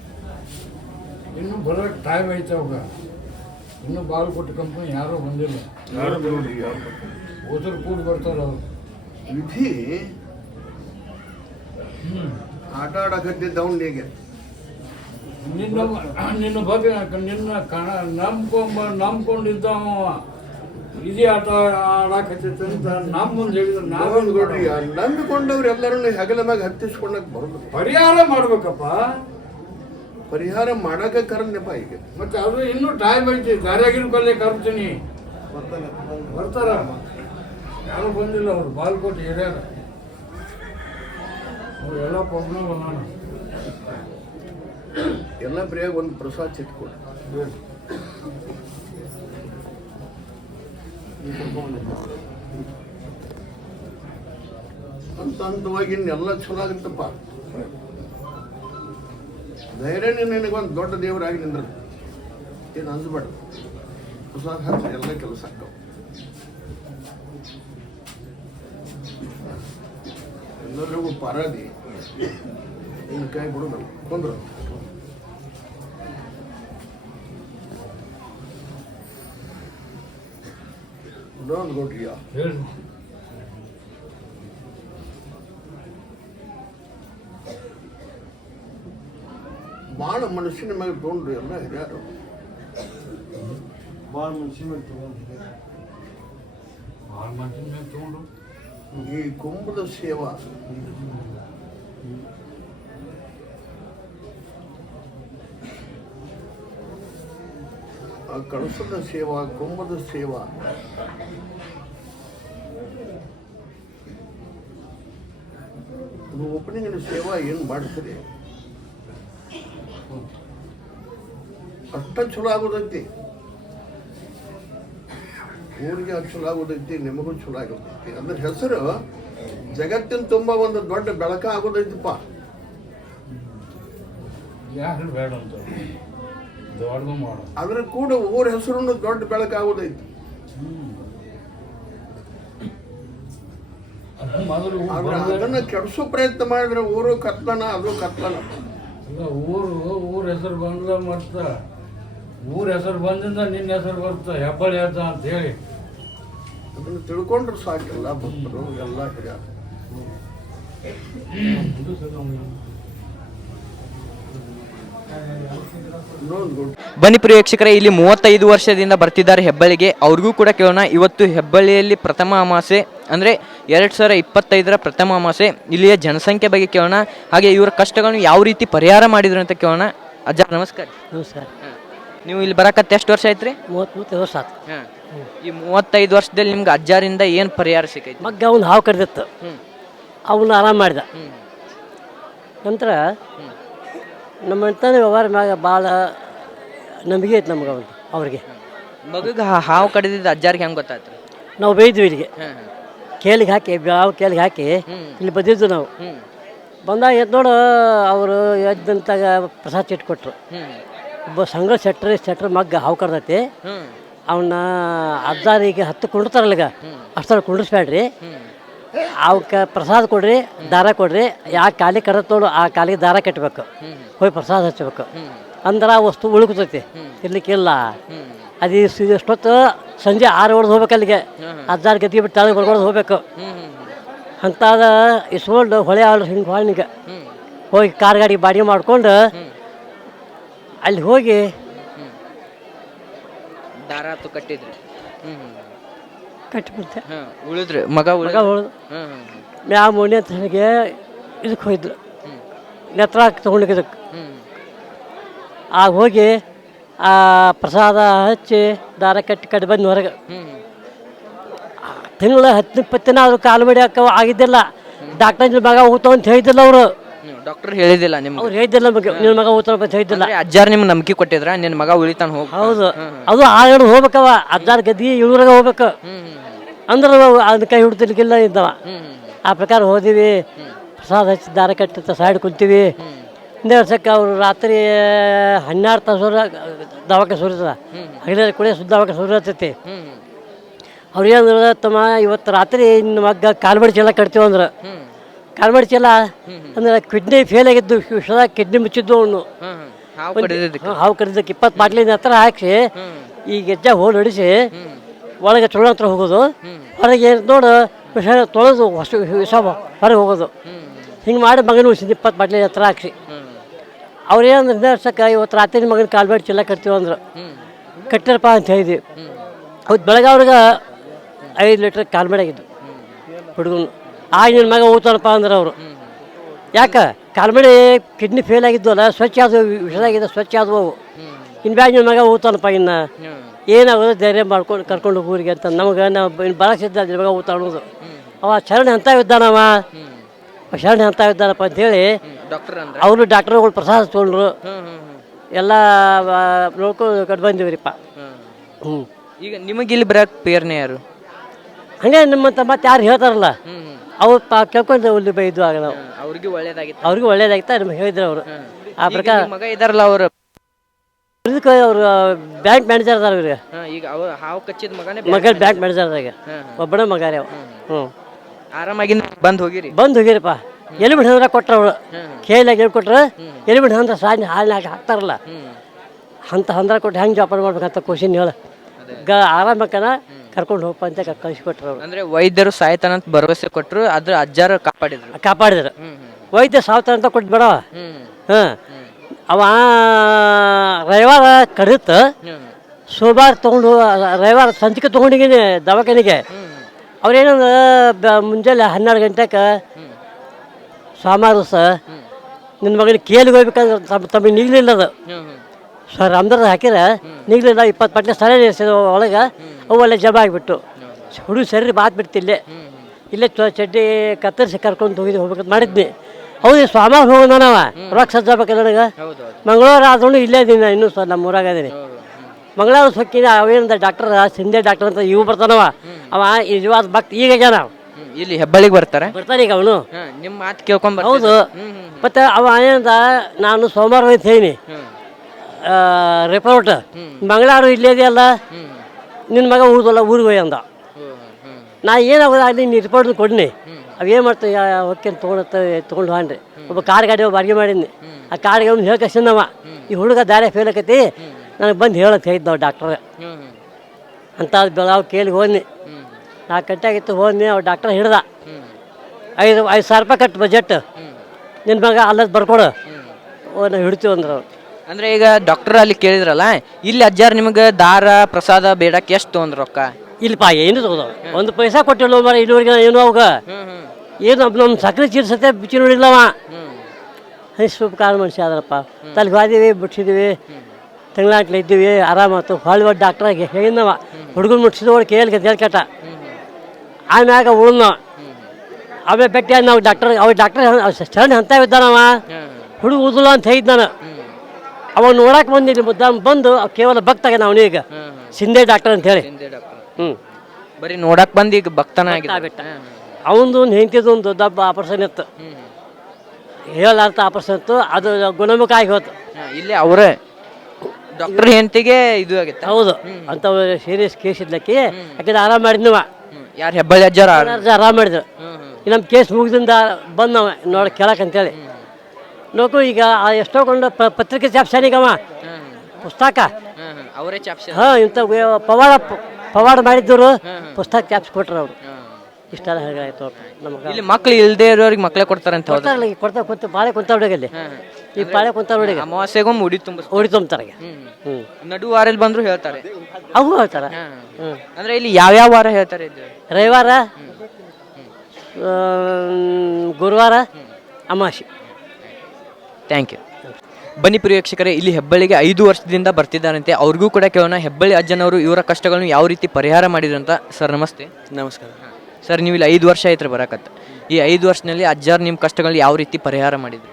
ಇನ್ನು ಬರೋಕ್ಕೆ ಟೈಮ್ ಐತೆ ಅವಾಗ. ಇನ್ನೂ ಬಾಗಲಕೋಟೆ ಕಂಪ್ನಿ ಯಾರೂ ಬಂದಿಲ್ಲ. ಹೋದ್ರೆ ಕೂಡಿ ಬರ್ತಾರ ಅವ್ರು. ವಿಧಿ ಆಟ ಆಡಕತ್ತಿದ್ದ ಅವನಿಗೆ ನಿನ್ನ ಬಗ್ಗೆ ನಂಬ್ಕೊಂಡಿದ್ದ ಇದೇ ಆಟ ಆಡಕತ್ತೈತೆ ಅಂತ ನಮ್ಮ ಮುಂದೆ ಹೇಳಿದ್ರೆ ನಾವೊಂದು ನೋಡ್ರಿ, ನಂಬಿಕೊಂಡವ್ರು ಎಲ್ಲರನ್ನು ಹೆಗಲ ಮ್ಯಾಗ ಹತ್ತಿಸ್ಕೊಂಡಕ್ ಬರೋದು. ಪರಿಹಾರ ಮಾಡ್ಬೇಕಪ್ಪ. ಪರಿಹಾರ ಮಾಡಕ ಕರನ್ಯಪ್ಪ ಈಗ. ಮತ್ತೆ ಅದು ಇನ್ನೂ ಟೈಮ್ ಐತಿ. ದಾರ್ಯಾಗಿನ ಕೊಲ್ಲೇ ಕರ್ತೀನಿ, ಬರ್ತಾರ. ಯಾರು ಬಂದಿಲ್ಲ ಅವ್ರು ಬಾಗಲಕೋಟೆ ಹಿರಿಯರ. ಅವ್ರು ಎಲ್ಲ ಪ್ರಾಬ್ಲಮ್ ಅದಾನ. ಎಲ್ಲ ಪ್ರಿಯಾಗ ಒಂದು ಪ್ರಸಾದ ಚಿತ್ಕೊಡು. ಹಂತವಾಗಿ ಇನ್ನೆಲ್ಲ ಚಲೋ ಆಗುತ್ತಪ್ಪ. ಧೈರ್ಯನೇ ನಿನಗೊಂದು ದೊಡ್ಡ ದೇವರಾಗಿ ನಿಂದ್ರ. ಏನು ಅನ್ಸ್ಬೇಡ. ಪ್ರಸಾದ ಹಚ್ಚ, ಎಲ್ಲ ಕೆಲಸ ಆಗ್ತಾವ. ಎಲ್ಲರಿಗೂ ಪಾರಾದಿ ಇನ್ನು ಕೈ ಬಿಡೋದಲ್ಲ. ಕೊಂದ್ರು ಇನ್ನೊಂದು ಕೊಟ್ರಿಯ ಹೇಳಿ. ಭಾಳ ಮನುಷ್ಯನ ಮ್ಯಾಗ ತೊಗೊಂಡ್ರು ಎಲ್ಲ ಹಿರಿಯರು. ಭಾಳ ಮನುಷ್ಯನ ತಗೊಂಡು ಈ ಕುಂಭದ ಸೇವಾ ಆ ಕಳಸದ ಸೇವಾ, ಕುಂಭದ ಸೇವಾ ಓಪನಿಂಗಿನ ಸೇವಾ ಏನು ಮಾಡ್ತೀರಿ ಅಷ್ಟ ಚಲೋ ಆಗೋದೈತಿ. ಊರಿಗೆ ಚಲೋ ಆಗೋದೈತಿ, ನಿಮಗೂ ಚಲೋ ಆಗೋದೈತಿ. ಅದ್ರ ಹೆಸರು ಜಗತ್ತಿನ ತುಂಬ ಒಂದು ದೊಡ್ಡ ಬೆಳಕ ಆಗೋದೈತಿಪ್ಪ. ಯಾರು ಬೇಡ ಅಂತ ದೊಡ್ಡ ಮಾಡ. ಅದ್ರ ಕೂಡ ಊರ ಹೆಸರು ದೊಡ್ಡ ಬೆಳಕ ಆಗೋದೈತಿ. ಅದನ್ನ ಕೆಡಿಸೋ ಪ್ರಯತ್ನ ಮಾಡಿದ್ರೆ ಊರು ಕತ್ಲನ, ಅದು ಕತ್ಲನ. ಊರ ಹೆಸರು ಬಂದ ಮತ್ತ ಊರ ಹೆಸರು ಬಂದಿಂದ ನಿನ್ನ ಹೆಸರು ಬರ್ತ ಹೆಬ್ಬಳ್ಳಿ ಅಂತ ಅಂತ ಹೇಳಿ ಅದನ್ನ ತಿಳ್ಕೊಂಡ್ರೆ ಸಾಕಿಲ್ಲ. ಭಕ್ತರು ಎಲ್ಲ ಹಿರಿಯ ಬನ್ನಿ ಪ್ರಿಯ ವೀಕ್ಷಕರೇ, ಇಲ್ಲಿ 35 ವರ್ಷದಿಂದ ಬರ್ತಿದ್ದಾರೆ ಹೆಬ್ಬಳ್ಳಿಗೆ. ಅವ್ರಿಗೂ ಕೂಡ ಕೇಳೋಣ. ಇವತ್ತು ಹೆಬ್ಬಳ್ಳಿಯಲ್ಲಿ ಪ್ರಥಮ ಅಮಾವಾಸ್ಯೆ ಅಂದರೆ 2025ರ ಪ್ರಥಮ ಅಮಾವಾಸ್ಯೆ. ಇಲ್ಲಿಯ ಜನಸಂಖ್ಯೆ ಬಗ್ಗೆ ಕೇಳೋಣ. ಹಾಗೆ ಇವರ ಕಷ್ಟಗಳನ್ನು ಯಾವ ರೀತಿ ಪರಿಹಾರ ಮಾಡಿದ್ರು ಅಂತ ಕೇಳೋಣ. ಅಜ್ಜ ನಮಸ್ಕಾರ. ನಮಸ್ಕಾರ. ನೀವು ಇಲ್ಲಿ ಬರಕತ್ತೆ ಎಷ್ಟು ವರ್ಷ ಆಯ್ತು ರೀ? 35 ವರ್ಷ ಆಯ್ತು. ಈ 35 ವರ್ಷದಲ್ಲಿ ನಿಮ್ಗೆ ಅಜ್ಜಾರಿಂದ ಏನು ಪರಿಹಾರ ಸಿಕ್ಕೈತಿ? ಮಗ್ಗ ಅವ್ನು ಹಾವು ಕಡ್ದಿತ್ತು, ಅವನು ಆರಾಮ ಮಾಡಿದ. ನಂತರ ನಮ್ಮ ಅಂತಾನೆ ವ್ಯವಹಾರ ಮ್ಯಾಗ ಭಾಳ ನಂಬಿಕೆ ಐತೆ ನಮ್ಗೆ ಅವ್ರಿಗೆ. ಮಗಗೆ ಹಾವು ಕಡಿದಿದ್ದು ಅಜ್ಜಾರಿಗೆ ಹೆಂಗೆ ಗೊತ್ತಾಯ್ತು? ನಾವು ಬೈದ್ವಿ ಇಲ್ಲಿಗೆ, ಕೇಳಿಗೆ ಹಾಕಿ ಹಾವು ಕೇಳಿಗೆ ಹಾಕಿ ಇಲ್ಲಿ ಬಂದಿದ್ದು ನಾವು. ಬಂದಾಗ ಎದ್ದು ನೋಡು, ಅವರು ಎದ್ದಂತಾಗ ಪ್ರಸಾದ ಚಿಟ್ಟು ಕೊಟ್ಟರು. ಒಬ್ಬ ಸಂಘ ಸೆಟ್ರ್ ಮಗ್ಗ ಹಾವು ಕಡ್ದೈತಿ. ಅವನ್ನ ಅಜ್ಜಾರಿಗೆ 10 ಕುಂಡಿರ್ತಾರಲ್ಲ, ಈಗ ಅಷ್ಟರಲ್ಲಿ ಕುಂಡಿಸ್ಬೇಡ್ರಿ, ಅವಕ್ಕೆ ಪ್ರಸಾದ ಕೊಡ್ರಿ, ದಾರ ಕೊಡ್ರಿ. ಯಾವ ಕಾಲಿಗೆ ಕಡತ್ ನೋಡು ಆ ಕಾಲಿಗೆ ದಾರ ಕಟ್ಟಬೇಕು, ಹೋಗಿ ಪ್ರಸಾದ ಹಚ್ಚಬೇಕು. ಅಂದ್ರೆ ಆ ವಸ್ತು ಉಳುಕ್ತೈತಿ, ಇರ್ಲಿಕ್ಕಿಲ್ಲ ಅದು ಎಷ್ಟೊತ್ತು ಸಂಜೆ 6 ಹೊಡೆದು ಹೋಗ್ಬೇಕು ಅಲ್ಲಿಗೆ ಅಜ್ಜಾರ ಗತಿಗೆ ಬಿಟ್ಟು ತಾಳಿಗೆ ಬರ್ಕೊಂಡು ಹೋಗ್ಬೇಕು ಅಂತಾದ ಇಸ್ಕೊಂಡು ಹೊಳೆ ಆಳು ಹಿಂಗೆ ಹೊಳ್ನಿಗೆ ಹೋಗಿ ಕಾರ್ ಗಾಡಿ ಬಾಡಿಗೆ ಮಾಡ್ಕೊಂಡು ಅಲ್ಲಿ ಹೋಗಿ ದಾರ ಆತು ಕಟ್ಟಿದ್ರಿ ಕಟ್ಟಿಬಿಡ್ತೆ ಉಳಿದ್ರಿ ಮಗ ಮಗ ಹೊಡೆದು ಮ್ಯಾ ಮೊನ್ನೆ ತನಗೆ ಇದಕ್ಕೆ ಹೋಯ್ದ್ರು ನೆತ್ರ ತೊಗೊಂಡಿಗೆ ಇದಕ್ಕೆ ಆಗ ಹೋಗಿ ಆ ಪ್ರಸಾದ ಹಚ್ಚಿ ದಾರ ಕಟ್ಟಿ ಬಂದು ಹೊರಗೆ ತಿಂಗಳ 10-20 ದಿನ ಅದು ಕಾಲು ಬಡಿ ಆಗಿದ್ದಿಲ್ಲ ಡಾಕ್ಟರ್ ಮಗ ಊತ ಅಂತ ಹೇಳಿದ್ದಿಲ್ಲ ಅವರು ಡಾಕ್ಟರ್ ಹೇಳಿದಿಲ್ಲ ನಿಮ್ಗೆ ಅವ್ರು ಹೇಳಿದ್ದಿಲ್ಲ ನಿನ್ನ ಮಗ ಊತ ಅಂತ ಹೇಳಿದ್ದಿಲ್ಲ ಅಜ್ಜಾರ್ ನಿಮ್ಗೆ ನಂಬಿಕೆ ಕೊಟ್ಟಿದ್ರ ನಿನ್ನ ಮಗ ಉಳಿತಾನ ಹೋಗಿ ಹೌದು ಅದು 6 ಹೋಗ್ಬೇಕವ ಅಜ್ಜಾರ ಗದ್ದಿ 7 ಹೋಗ್ಬೇಕು ಅಂದ್ರೆ ಅದನ್ನ ಕೈ ಹಿಡ್ತಿರ್ಲಿಕ್ಕಿಲ್ಲ ಇದ್ದವ ಆ ಪ್ರಕಾರ ಹೋದಿವಿ ಪ್ರಸಾದ ಹಚ್ಚಿ ದಾರ ಕಟ್ಟಿ ಸೈಡ್ ಕುಂತೀವಿ ಹಿಂದೆ ವರ್ಷಕ್ಕೆ ಅವರು ರಾತ್ರಿ 12 ತಾಸು ದವಾಖಾನೆ ಸುರಿತದ ಹಗಲ ಕೂಡ ಸುದ್ದ ದವಾಖಾನೆ ಸುರಿತೈತಿ ಅವ್ರು ಏನಂದ್ರೆ ತಮ್ಮ ಇವತ್ತು ರಾತ್ರಿ ನಿನ್ನ ಮಗ್ಗ ಕಾಲ್ಬಡಿ ಚೀಲ ಕಟ್ತೀವಿ ಅಂದ್ರೆ ಕಾಲ್ಬಡಿ ಚೀಲ ಅಂದ್ರೆ ಕಿಡ್ನಿ ಫೇಲ್ ಆಗಿದ್ದು ವಿಷದ ಕಿಡ್ನಿ ಮುಚ್ಚಿದ್ದು ಅವನು ಹಾವು ಕಡಿದಕ್ಕೆ 20 ಬಾಟ್ಲಿನ ಹತ್ರ ಹಾಕಿ ಈ ಗೆಜ್ಜ ಹೋಲ್ ಹೊಡಿಸಿ ಒಳಗೆ ಚೊಳ ಹತ್ರ ಹೋಗೋದು ಹೊರಗೆ ನೋಡು ವಿಷ ತೊಳೆದು ವಿಷ ಹೊರಗೆ ಹೋಗೋದು ಹಿಂಗೆ ಮಾಡಿ ಮಗನ ಉಳಿಸಿದ್ದು 20 ಬಾಟ್ಲಿನ ಹತ್ರ ಹಾಕ್ಸಿ ಅವ್ರು ಏನಂದ್ರೆ ಹಿಂದೆ ವರ್ಷಕ್ಕೆ ಇವತ್ತು ರಾತ್ರಿ ಮಗನ ಕಾಲ್ಬಡಿ ಚೀಲ ಕಟ್ತೀವಿ ಅಂದ್ರೆ ಕಟ್ಟಿರಪ್ಪ ಅಂತ ಹೇಳಿದ್ವಿ ಹೌದು ಬೆಳಗ್ಗೆ ಅವ್ರಿಗೆ 5 ಲೀಟ್ರ್ ಕಾಲ್ಬಡಿ ಆಗಿದ್ದು ಹುಡುಗನು ಆಗ ನಿನ್ನ ಮಗ ಊತಾನಪ್ಪ ಅಂದ್ರೆ ಅವರು ಯಾಕೆ ಕಾಲ್ಬಡಿ ಕಿಡ್ನಿ ಫೇಲ್ ಆಗಿದ್ದಲ್ಲ ಸ್ವಚ್ಛ ಆದವು ವಿಷದಾಗಿದೆ ಸ್ವಚ್ಛ ಆದವು ಅವು ಇನ್ನು ಬ್ಯಾಗ ನಿನ್ನ ಮಗ ಊತಾನಪ್ಪ ಇನ್ನು ಏನಾಗೋದು ಧೈರ್ಯ ಮಾಡ್ಕೊಂಡು ಕರ್ಕೊಂಡು ಊರಿಗೆ ಅಂತ ನಮಗೆ ನಾವು ಇನ್ನು ಬರಸಿದ್ದ ನಿನ್ನ ಮಗ ಊತ ಅನ್ನೋದು ಅವ ಶರಣೆ ಅಂತ ಇದ್ದಾನವ ಶರಣೆ ಅಂತ ಇದ್ದಾನಪ್ಪ ಅಂತೇಳಿ ಅವರು ಡಾಕ್ಟರ್ಗಳು ಪ್ರಸಾದ ತೊಗೊಂಡ್ರು ಎಲ್ಲ ನೋಡ್ಕೊಂಡು ಕಟ್ ಬಂದಿವ್ರಿಪ್ಪ ಈಗ ನಿಮಗೆ ಇಲ್ಲಿ ಬರಕ್ಕೆ ಪ್ರೇರಣೆ ಯಾರು ಹಂಗೆ ನಿಮ್ಮಂತ ಮತ್ತೆ ಯಾರು ಹೇಳ್ತಾರಲ್ಲ ಅವ್ರು ಕೇಳ್ಕೊಂಡು ಇಲ್ಲಿ ಬೈದು ಆಗ ನಾವು ಅವ್ರಿಗೆ ಒಳ್ಳೇದಾಗಿತ್ತು ಅವ್ರಿಗೆ ಒಳ್ಳೇದಾಗಿತ್ತ ನಿಮ್ಗೆ ಹೇಳಿದ್ರು ಅವರು ಆ ಪ್ರಕಾರ ಮಗ ಇದಾರಲ್ಲ ಅವರು ಇದಕ್ಕೆ ಅವರು ಬ್ಯಾಂಕ್ ಮ್ಯಾನೇಜರ್ ಅದಾರ ಇವ್ರಿಗೆ ಈಗ ಅವ್ರು ಹಾವು ಕಚ್ಚಿದ ಮಗನೇ ಮಗ ಬ್ಯಾಂಕ್ ಮ್ಯಾನೇಜರ್ ಅದಾಗ ಒಬ್ಬನೇ ಮಗ ರೀ ಅವ ಆರಾಮಾಗಿ ಬಂದು ಹೋಗಿರಿ ಬಂದು ಹೋಗಿರಪ್ಪ ಎಲ್ಲಿ ಬಿಟ್ಟು ಅಂದ್ರೆ ಕೊಟ್ರ ಅವಳು ಕೇಳಿದಾಗ ಹೇಳಿ ಕೊಟ್ರ ಎಲ್ಲಿ ಬಿಟ್ಟು ಅಂದ್ರೆ ಸಾಂಜೆ ಹಾಲಿನ ಹಾಕ್ತಾರಲ್ಲ ಅಂತ ಹಂದ್ರ ಕೊಟ್ಟು ಹೆಂಗೆ ಜೋಪಾನ ಮಾಡ್ಬೇಕಂತ ಕ್ವಶನ್ ಹೇಳ ಆರಾಮಕ್ಕನ ಕರ್ಕೊಂಡು ಹೋಗಪ್ಪ ಅಂತ ಕಳಿಸ್ಕೊಟ್ರು ಅವ್ರು ಅಂದ್ರೆ ವೈದ್ಯರು ಸಾಯ್ತಾನ ಅಂತ ಭರವಸೆ ಕೊಟ್ಟರು ಅದ್ರ ಅಜ್ಜಾರು ಕಾಪಾಡಿದ್ರು ವೈದ್ಯ ಸಾವ್ತಾನ ಅಂತ ಕೊಟ್ಟು ಬೇಡ ಅವ ರವಿವಾರ ಕಡಿತ ಸೋಮವಾರ ತೊಗೊಂಡು ರವಿವಾರ ಸಂಚಿಕೆ ತೊಗೊಂಡಿದ್ದೀನಿ ದವಾಖಾನೆಗೆ ಅವ್ರೇನಂದ್ರೆ ಮುಂಜಾನೆ 12 ಗಂಟೆಗೆ ಸೋಮವಾರ ನಿನ್ನ ಮಗನ ಕೇಳಿಗೆ ಹೋಗ್ಬೇಕಂದ್ರೆ ತಮಗೆ ನಿಗ್ಲಿಲ್ಲ ಅದು ಸರ್ ರಾಮದಾರ ಹಾಕಿರ ನಿಗ್ಲಿಲ್ಲ 20 ಪಟ್ಲೆ ಸರ ಒಳಗೆ ಅವು ಅಲ್ಲೇ ಜಮ ಆಗಿಬಿಟ್ಟು ಹುಡುಗ ಸರಿ ಬಾತ್ ಬಿಡ್ತಿಲ್ಲೇ ಇಲ್ಲೇ ಚಡ್ಡಿ ಕತ್ತರಿಸಿ ಕರ್ಕೊಂಡು ಹೋಗ್ಬೇಕಂತ ಮಾಡಿದ್ನಿ ಹೌದು ಸೋಮವಾರ ಹೋಗೋಣ ನಾವ ರೊಕ್ಕ ಸಜ್ಜಬೇಕು ನನಗೆ ಮಂಗಳವಾರ ಆದ್ರೂ ಇಲ್ಲೇ ಇದೀನಿ ಇನ್ನೂ ನಮ್ಮ ಊರಾಗ ಇದೀನಿ ಮಂಗಳವಾರ ಸೊಕ್ಕಿನ ಅವೇನಂತ ಡಾಕ್ಟರ್ ಸಿಂಧೆ ಡಾಕ್ಟರ್ ಅಂತ ಇವು ಬರ್ತಾನವ ಅವ ನಿಜವಾದ ಭಕ್ತ ಈಗ ಜನ ಇಲ್ಲಿ ಹೆಬ್ಬಳ್ಳಿಗೆ ಬರ್ತಾರೆ ಈಗ ಅವನು ನಿಮ್ಮ ಮಾತು ಕೇಳ್ಕೊಂಡ್ ಹೌದು ಮತ್ತೆ ಅವ ಏನಂತ ನಾನು ಸೋಮವಾರ ಹೋಯ್ತು ಹೇಳಿ ರಿಪೋರ್ಟ್ ಮಂಗಳವಾರ ಇಲ್ಲೇ ಇದೆಯಲ್ಲ ನಿನ್ನ ಮಗ ಊರ್ದಲ್ಲ ಊರಿಗೆ ಹೋಯ್ ಅಂದ ನಾ ಏನಾಗೋದು ಅಲ್ಲಿ ನೀನು ರಿಪೋರ್ಟ್ ಕೊಡ್ನಿ ಅವೇನು ಮಾಡ್ತೀವಿ ಹೊಕ್ಕೇನು ತೊಗೊಂಡು ಹಾನ್ರಿ ಒಬ್ಬ ಕಾರ್ ಗಾಡಿ ಬಾಡಿಗೆ ಮಾಡಿದ್ನಿ ಆ ಕಾರ್ ಗಾಡಿ ಹೇಳ್ಕಸಿಂದವ ಈ ಹುಡುಗ ದಾರಿ ಫೇಲ್ ಆಕೈತಿ ನನಗೆ ಬಂದು ಹೇಳಕ್ಕೆ ಹೇಳಿದ್ ನಾವು ಡಾಕ್ಟ್ರ್ ಅಂತ ಬೆಳಗಾವ್ ಕೇಳಿ ಹೋದ್ನಿ 4 ಗಂಟೆ ಆಗಿತ್ತು ಹೋದ್ನಿ ಅವ್ರು ಡಾಕ್ಟರ್ ಹಿಡ್ದ 5,000 ರೂಪಾಯಿ ಕಟ್ಟು ಬಜೆಟ್ ನಿನ್ನ ಮಗ ಅಲ್ಲದ ಬರ್ಕೊಡು ನಾವು ಹಿಡ್ತೀವಿ ಅಂದ್ರೆ ಅವ್ರು ಅಂದ್ರೆ ಈಗ ಡಾಕ್ಟರ್ ಅಲ್ಲಿ ಕೇಳಿದ್ರಲ್ಲ ಇಲ್ಲಿ ಅಜ್ಜಾರ್ ನಿಮಗೆ ದಾರ ಪ್ರಸಾದ ಬೇಡಕ್ಕೆ ಎಷ್ಟು ತೊಗೊಂಡ್ರ ರೊಕ್ಕ ಇಲ್ಲಪ್ಪ ಏನು ತಗೋದ 1 ಪೈಸಾ ಕೊಟ್ಟಿಲ್ಲ ಮರ ಇಲ್ಲಿವರೆಗೆ ಏನು ಅವಾಗ ಏನು ನಮ್ಮ ಸಕ್ಕರೆ ಚೀರ್ಸತ್ತೆ ಬಿಚ್ಚಿ ನೋಡಿಲ್ಲವ ಶುಭ ಕಾಲ ಮನುಷ್ಯ ಆದ್ರಪ್ಪ ತಲೆಗೆ ಹೋದಿವಿ ಬಿಡ್ಸಿದ್ವಿ ತಿಂಗಳಾಟ್ಲೆ ಇದ್ದೀವಿ ಆರಾಮಾಯ್ತು ಹೊಳ್ಳಿ ಒಟ್ಟು ಡಾಕ್ಟ್ರಾಗಿ ಹೇಳಿದವ ಹುಡುಗನ ಮುಟ್ಸಿದವಳು ಕೇಳಿ ಕೆಟ್ಟ ಆಮ್ಯಾಗ ಉಳ್ದ ಅವೇ ಬೆಟ್ಟಿ ನಾವು ಡಾಕ್ಟರ್ ಅವ್ರು ಡಾಕ್ಟರ್ ಶರಣ ಅಂತ ಇದ್ದಾನವ ಹುಡುಗ ಉದಲ್ಲ ಅಂತ ಹೇಳಿದ್ ನಾನು ಅವಾಗ ನೋಡಕ್ಕೆ ಬಂದಿಲ್ಲ ಬಂದು ಕೇವಲ ಭಕ್ತಾಗ ನಾವು ಈಗ ಸಿಂಧೆ ಡಾಕ್ಟರ್ ಅಂತ ಹೇಳಿ ಬರೀ ನೋಡಕ್ ಬಂದು ಈಗ ಭಕ್ತನ ಬಿಟ್ಟ ಅವನದು ಹೆಂಡತಿದ್ದು ಒಂದು ದೊಡ್ಡ ಆಪರೇಷನ್ ಇತ್ತು ಹೇಳಾರ್ಥ ಆಪರೇಷನ್ ಇತ್ತು ಅದು ಗುಣಮುಖ ಆಗಿ ಹೋತು ಇಲ್ಲಿ ಅವರೇ ಡಾಕ್ಟರ್ ಹೆಂಡತಿಗೆ ಇದು ಆಗಿತ್ತು ಹೌದು ಅಂತ ಸೀರಿಯಸ್ ಕೇಸ್ ಇದ್ಲಕ್ಕಿ ಯಾಕಂದ್ರೆ ಆರಾಮ್ ಮಾಡಿದ್ನವ ಯಾರು ಹೆಬ್ಬಳ್ಳಿ ಅಜ್ಜಾರ ಆರಾಮ್ ಮಾಡಿದ್ರು ನಮ್ಮ ಕೇಸ್ ಮುಗಿದಿಂದ ಬಂದವ ನೋಡಿ ಕೇಳಕ್ಕಂತೇಳಿ ನೋಕು ಈಗ ಎಷ್ಟೋ ಕೊಂಡು ಪತ್ರಿಕೆ ಚಾಪ್ಸಾನಿಗವ ಪುಸ್ತಕ ಅವರೇ ಚಾಪ್ಸ್ ಹಾಂ ಇಂಥ ಪವಾಡ ಮಾಡಿದ್ದವರು ಪುಸ್ತಕ ಚಾಪ್ಸ್ ಕೊಟ್ರು ಅವರು. ಇಷ್ಟೆಲ್ಲ ಹೇಗಾಯ್ತು ನಮ್ಗೆ. ಇಲ್ಲಿ ಮಕ್ಳು ಇಲ್ಲದೆ ಇರೋರಿಗೆ ಮಕ್ಳೇ ಕೊಡ್ತಾರೆ ಅಂತ ಹೌದಾ? ಕೊಡ್ತಾರಲ್ಲ, ಈಗ ಕುಂತ ಬಾಳೆ ಕುಂತ ಹುಡುಗಲ್ಲಿ ಈ ಪಾಳೆ ಕುಂತ ಹುಡುಗ ಅಮಾವಾಸ್ಯೆಗೊಮ್ಮೆ ಉಡಿ ತುಂಬ ಉಡಿ ತುಂಬ್ತಾರೆ. ಹ್ಞೂ ನಡು ವಾರಲ್ಲಿ ಬಂದ್ರು ಹೇಳ್ತಾರೆ. ಅವು ಹೇಳ್ತಾರೆ. ಹ್ಞೂ ಅಂದ್ರೆ ಇಲ್ಲಿ ಯಾವ್ಯಾವ ವಾರ ಹೇಳ್ತಾರೆ ಇದು? ರವಿವಾರ, ಗುರುವಾರ, ಅಮಾವಾಸ್ಯೆ. Thank you. ಬನ್ನಿ ಪ್ರಿಯ ಇಲ್ಲಿ ಹೆಬ್ಬಳ್ಳಿಗೆ 5 ವರ್ಷದಿಂದ ಬರ್ತಿದ್ದಾರಂತೆ. ಅವ್ರಿಗೂ ಕೂಡ ಕೇಳೋಣ. ಹೆಬ್ಬಳ್ಳಿ ಅಜ್ಜನವರು ಇವರ ಕಷ್ಟಗಳನ್ನು ಯಾವ ರೀತಿ ಪರಿಹಾರ ಮಾಡಿದ್ರಂತ. ಸರ್ ನಮಸ್ತೆ. ನಮಸ್ಕಾರ ಸರ್, ನೀವು ಇಲ್ಲಿ 5 ವರ್ಷ ಆಯ್ತು ಬರಕತ್ತ. ಈ 5 ವರ್ಷದಲ್ಲಿ ಅಜ್ಜಾರು ನಿಮ್ಮ ಕಷ್ಟಗಳು ಯಾವ ರೀತಿ ಪರಿಹಾರ ಮಾಡಿದ್ರು?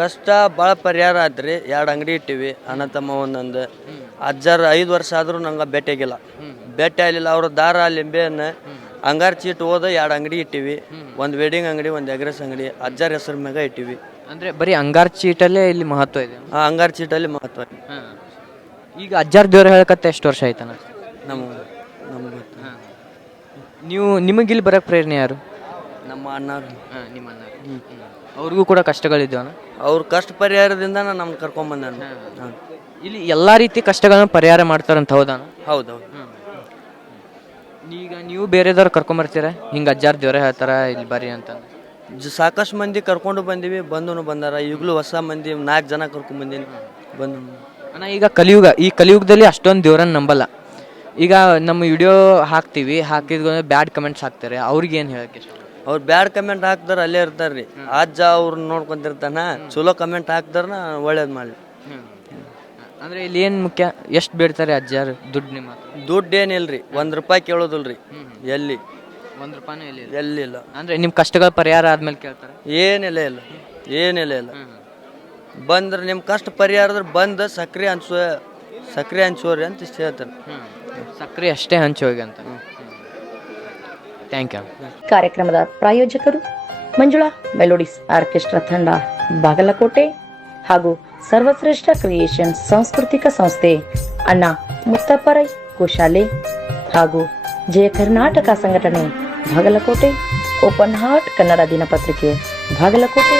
ಕಷ್ಟ ಭಾಳ ಪರಿಹಾರ ಆದ್ರಿ. 2 ಅಂಗಡಿ ಇಟ್ಟಿವಿ, ಅಣ್ಣ ತಮ್ಮ ಒಂದೊಂದು. ಅಜ್ಜಾರು 5 ವರ್ಷ ಆದರೂ ನಂಗೆ ಭೇಟಿಯಾಗಿಲ್ಲ. ಭೇಟಿ ಆಗಲಿಲ್ಲ. ಅವ್ರ ದಾರ ಲಿಂಬೆಯನ್ನು ಅಂಗಾರ ಚೀಟ್ ಹೋದ 2 ಅಂಗಡಿ ಇಟ್ಟಿವಿ. ಒಂದು ವೆಡ್ಡಿಂಗ್ ಅಂಗಡಿ, ಒಂದು ಎಗ್ರೆಸ್ ಅಂಗಡಿ ಅಜ್ಜಾರ ಹೆಸರು ಮ್ಯಾಗ ಇಟ್ಟಿವಿ. ಅಂದರೆ ಬರೀ ಅಂಗಾರ ಚೀಟಲ್ಲೇ ಇಲ್ಲಿ ಮಹತ್ವ ಇದೆ. ಆ ಅಂಗಾರ ಚೀಟಲ್ಲಿ ಮಹತ್ವ. ಈಗ ಅಜ್ಜಾರ ದೇವ್ರ ಹೇಳಕತ್ತ ಎಷ್ಟು ವರ್ಷ ಆಯ್ತಾನ? ನಮಗೆ ನಿಮಗೆ ಇಲ್ಲಿ ಬರೋಕ್ಕೆ ಪ್ರೇರಣೆ ಯಾರು? ನಮ್ಮ ಅಣ್ಣವ್ರು. ನಿಮ್ಮ ಅಣ್ಣ. ಅವ್ರಿಗೂ ಕೂಡ ಕಷ್ಟಗಳಿದ್ದಾನ? ಅವ್ರ ಕಷ್ಟ ಪರಿಹಾರದಿಂದ ನಮ್ಗೆ ಕರ್ಕೊಂಬಂದ. ಇಲ್ಲಿ ಎಲ್ಲ ರೀತಿ ಕಷ್ಟಗಳನ್ನು ಪರಿಹಾರ ಮಾಡ್ತಾರಂತ ಹೌದಾನ? ಹೌದೌದು. ಈಗ ನೀವು ಬೇರೆದವ್ರು ಕರ್ಕೊಂಬರ್ತೀರ ಹಿಂಗೆ ಅಜ್ಜಾರ ದೇವ್ರ ಹೇಳ್ತಾರ ಇಲ್ಲಿ ಬರ್ರಿ ಅಂತ? ಸಾಕಷ್ಟು ಮಂದಿ ಕರ್ಕೊಂಡು ಬಂದೀವಿ, ಬಂದು ಬಂದಾರ. ಈಗಲೂ ಹೊಸ ಮಂದಿ 4 ಜನ ಕರ್ಕೊಂಡ್ಬಂದೀನಿ ಬಂದು. ಅಣ್ಣ, ಈಗ ಈ ಕಲಿಯುಗದಲ್ಲಿ ಅಷ್ಟೊಂದು ದೇವ್ರನ್ನ ನಂಬಲ್ಲ. ಈಗ ನಮ್ಮ ವಿಡಿಯೋ ಹಾಕ್ತೀವಿ, ಹಾಕಿದ ಬ್ಯಾಡ್ ಕಮೆಂಟ್ಸ್ ಹಾಕ್ತಾರೆ. ಅವ್ರಿಗೆ ಏನು ಹೇಳಕ್ಕೆ? ಅವ್ರು ಬ್ಯಾಡ್ ಕಮೆಂಟ್ ಹಾಕ್ದಾರ ಅಲ್ಲೇ ಇರ್ತಾರ್ರಿ. ಅಜ್ಜ ಅವ್ರನ್ನ ನೋಡ್ಕೊಂತಿರ್ತಾನ. ಚಲೋ ಕಮೆಂಟ್ ಹಾಕ್ದಾರ ಒಳ್ಳೇದು ಮಾಡಲಿ. ಅಂದ್ರೆ ಇಲ್ಲಿ ಏನು ಮುಖ್ಯ? ಎಷ್ಟು ಬೇಡ್ತಾರೆ ಅಜ್ಜಾರು ದುಡ್ಡು? ನಿಮ್ಮ ದುಡ್ಡು ಏನಿಲ್ರಿ, 1 ರೂಪಾಯಿ ಕೇಳೋದಿಲ್ರಿ. ಎಲ್ಲಿ 1 ರೂಪಾಯಿನೂ ಎಲ್ಲಿಲ್ಲ. ಅಂದ್ರೆ ನಿಮ್ಮ ಕಷ್ಟಗಳ ಪರಿಹಾರ ಆದ್ಮೇಲೆ ಕೇಳ್ತಾರೆ? ಏನಿಲ್ಲ. ಬಂದ್ರೆ ನಿಮ್ಮ ಕಷ್ಟ ಪರಿಹಾರ ಅಂದ್ರೆ ಬಂದು ಸಕ್ರೆ ಹಂಚೋರಿ ಅಂತ ಇಷ್ಟ ಹೇಳ್ತಾರೆ. ಸಕ್ರೆ ಅಷ್ಟೇ ಹಂಚೋಗಿ ಅಂತ. Thank you. ಕಾರ್ಯಕ್ರಮದ ಪ್ರಾಯೋಜಕರು ಮಂಜುಳಾ ಮೆಲೋಡಿಸ್ ಆರ್ಕೆಸ್ಟ್ರಾ ತಂಡ ಬಾಗಲಕೋಟೆ ಹಾಗೂ ಸರ್ವಶ್ರೇಷ್ಠ ಕ್ರಿಯೇಷನ್ ಸಾಂಸ್ಕೃತಿಕ ಸಂಸ್ಥೆ ಅಣ್ಣ ಮುತ್ತಪ್ಪರೈ ಗೋಶಾಲೆ ಹಾಗೂ ಜಯ ಕರ್ನಾಟಕ ಸಂಘಟನೆ ಬಾಗಲಕೋಟೆ, ಓಪನ್ ಹಾರ್ಟ್ ಕನ್ನಡ ದಿನಪತ್ರಿಕೆ ಬಾಗಲಕೋಟೆ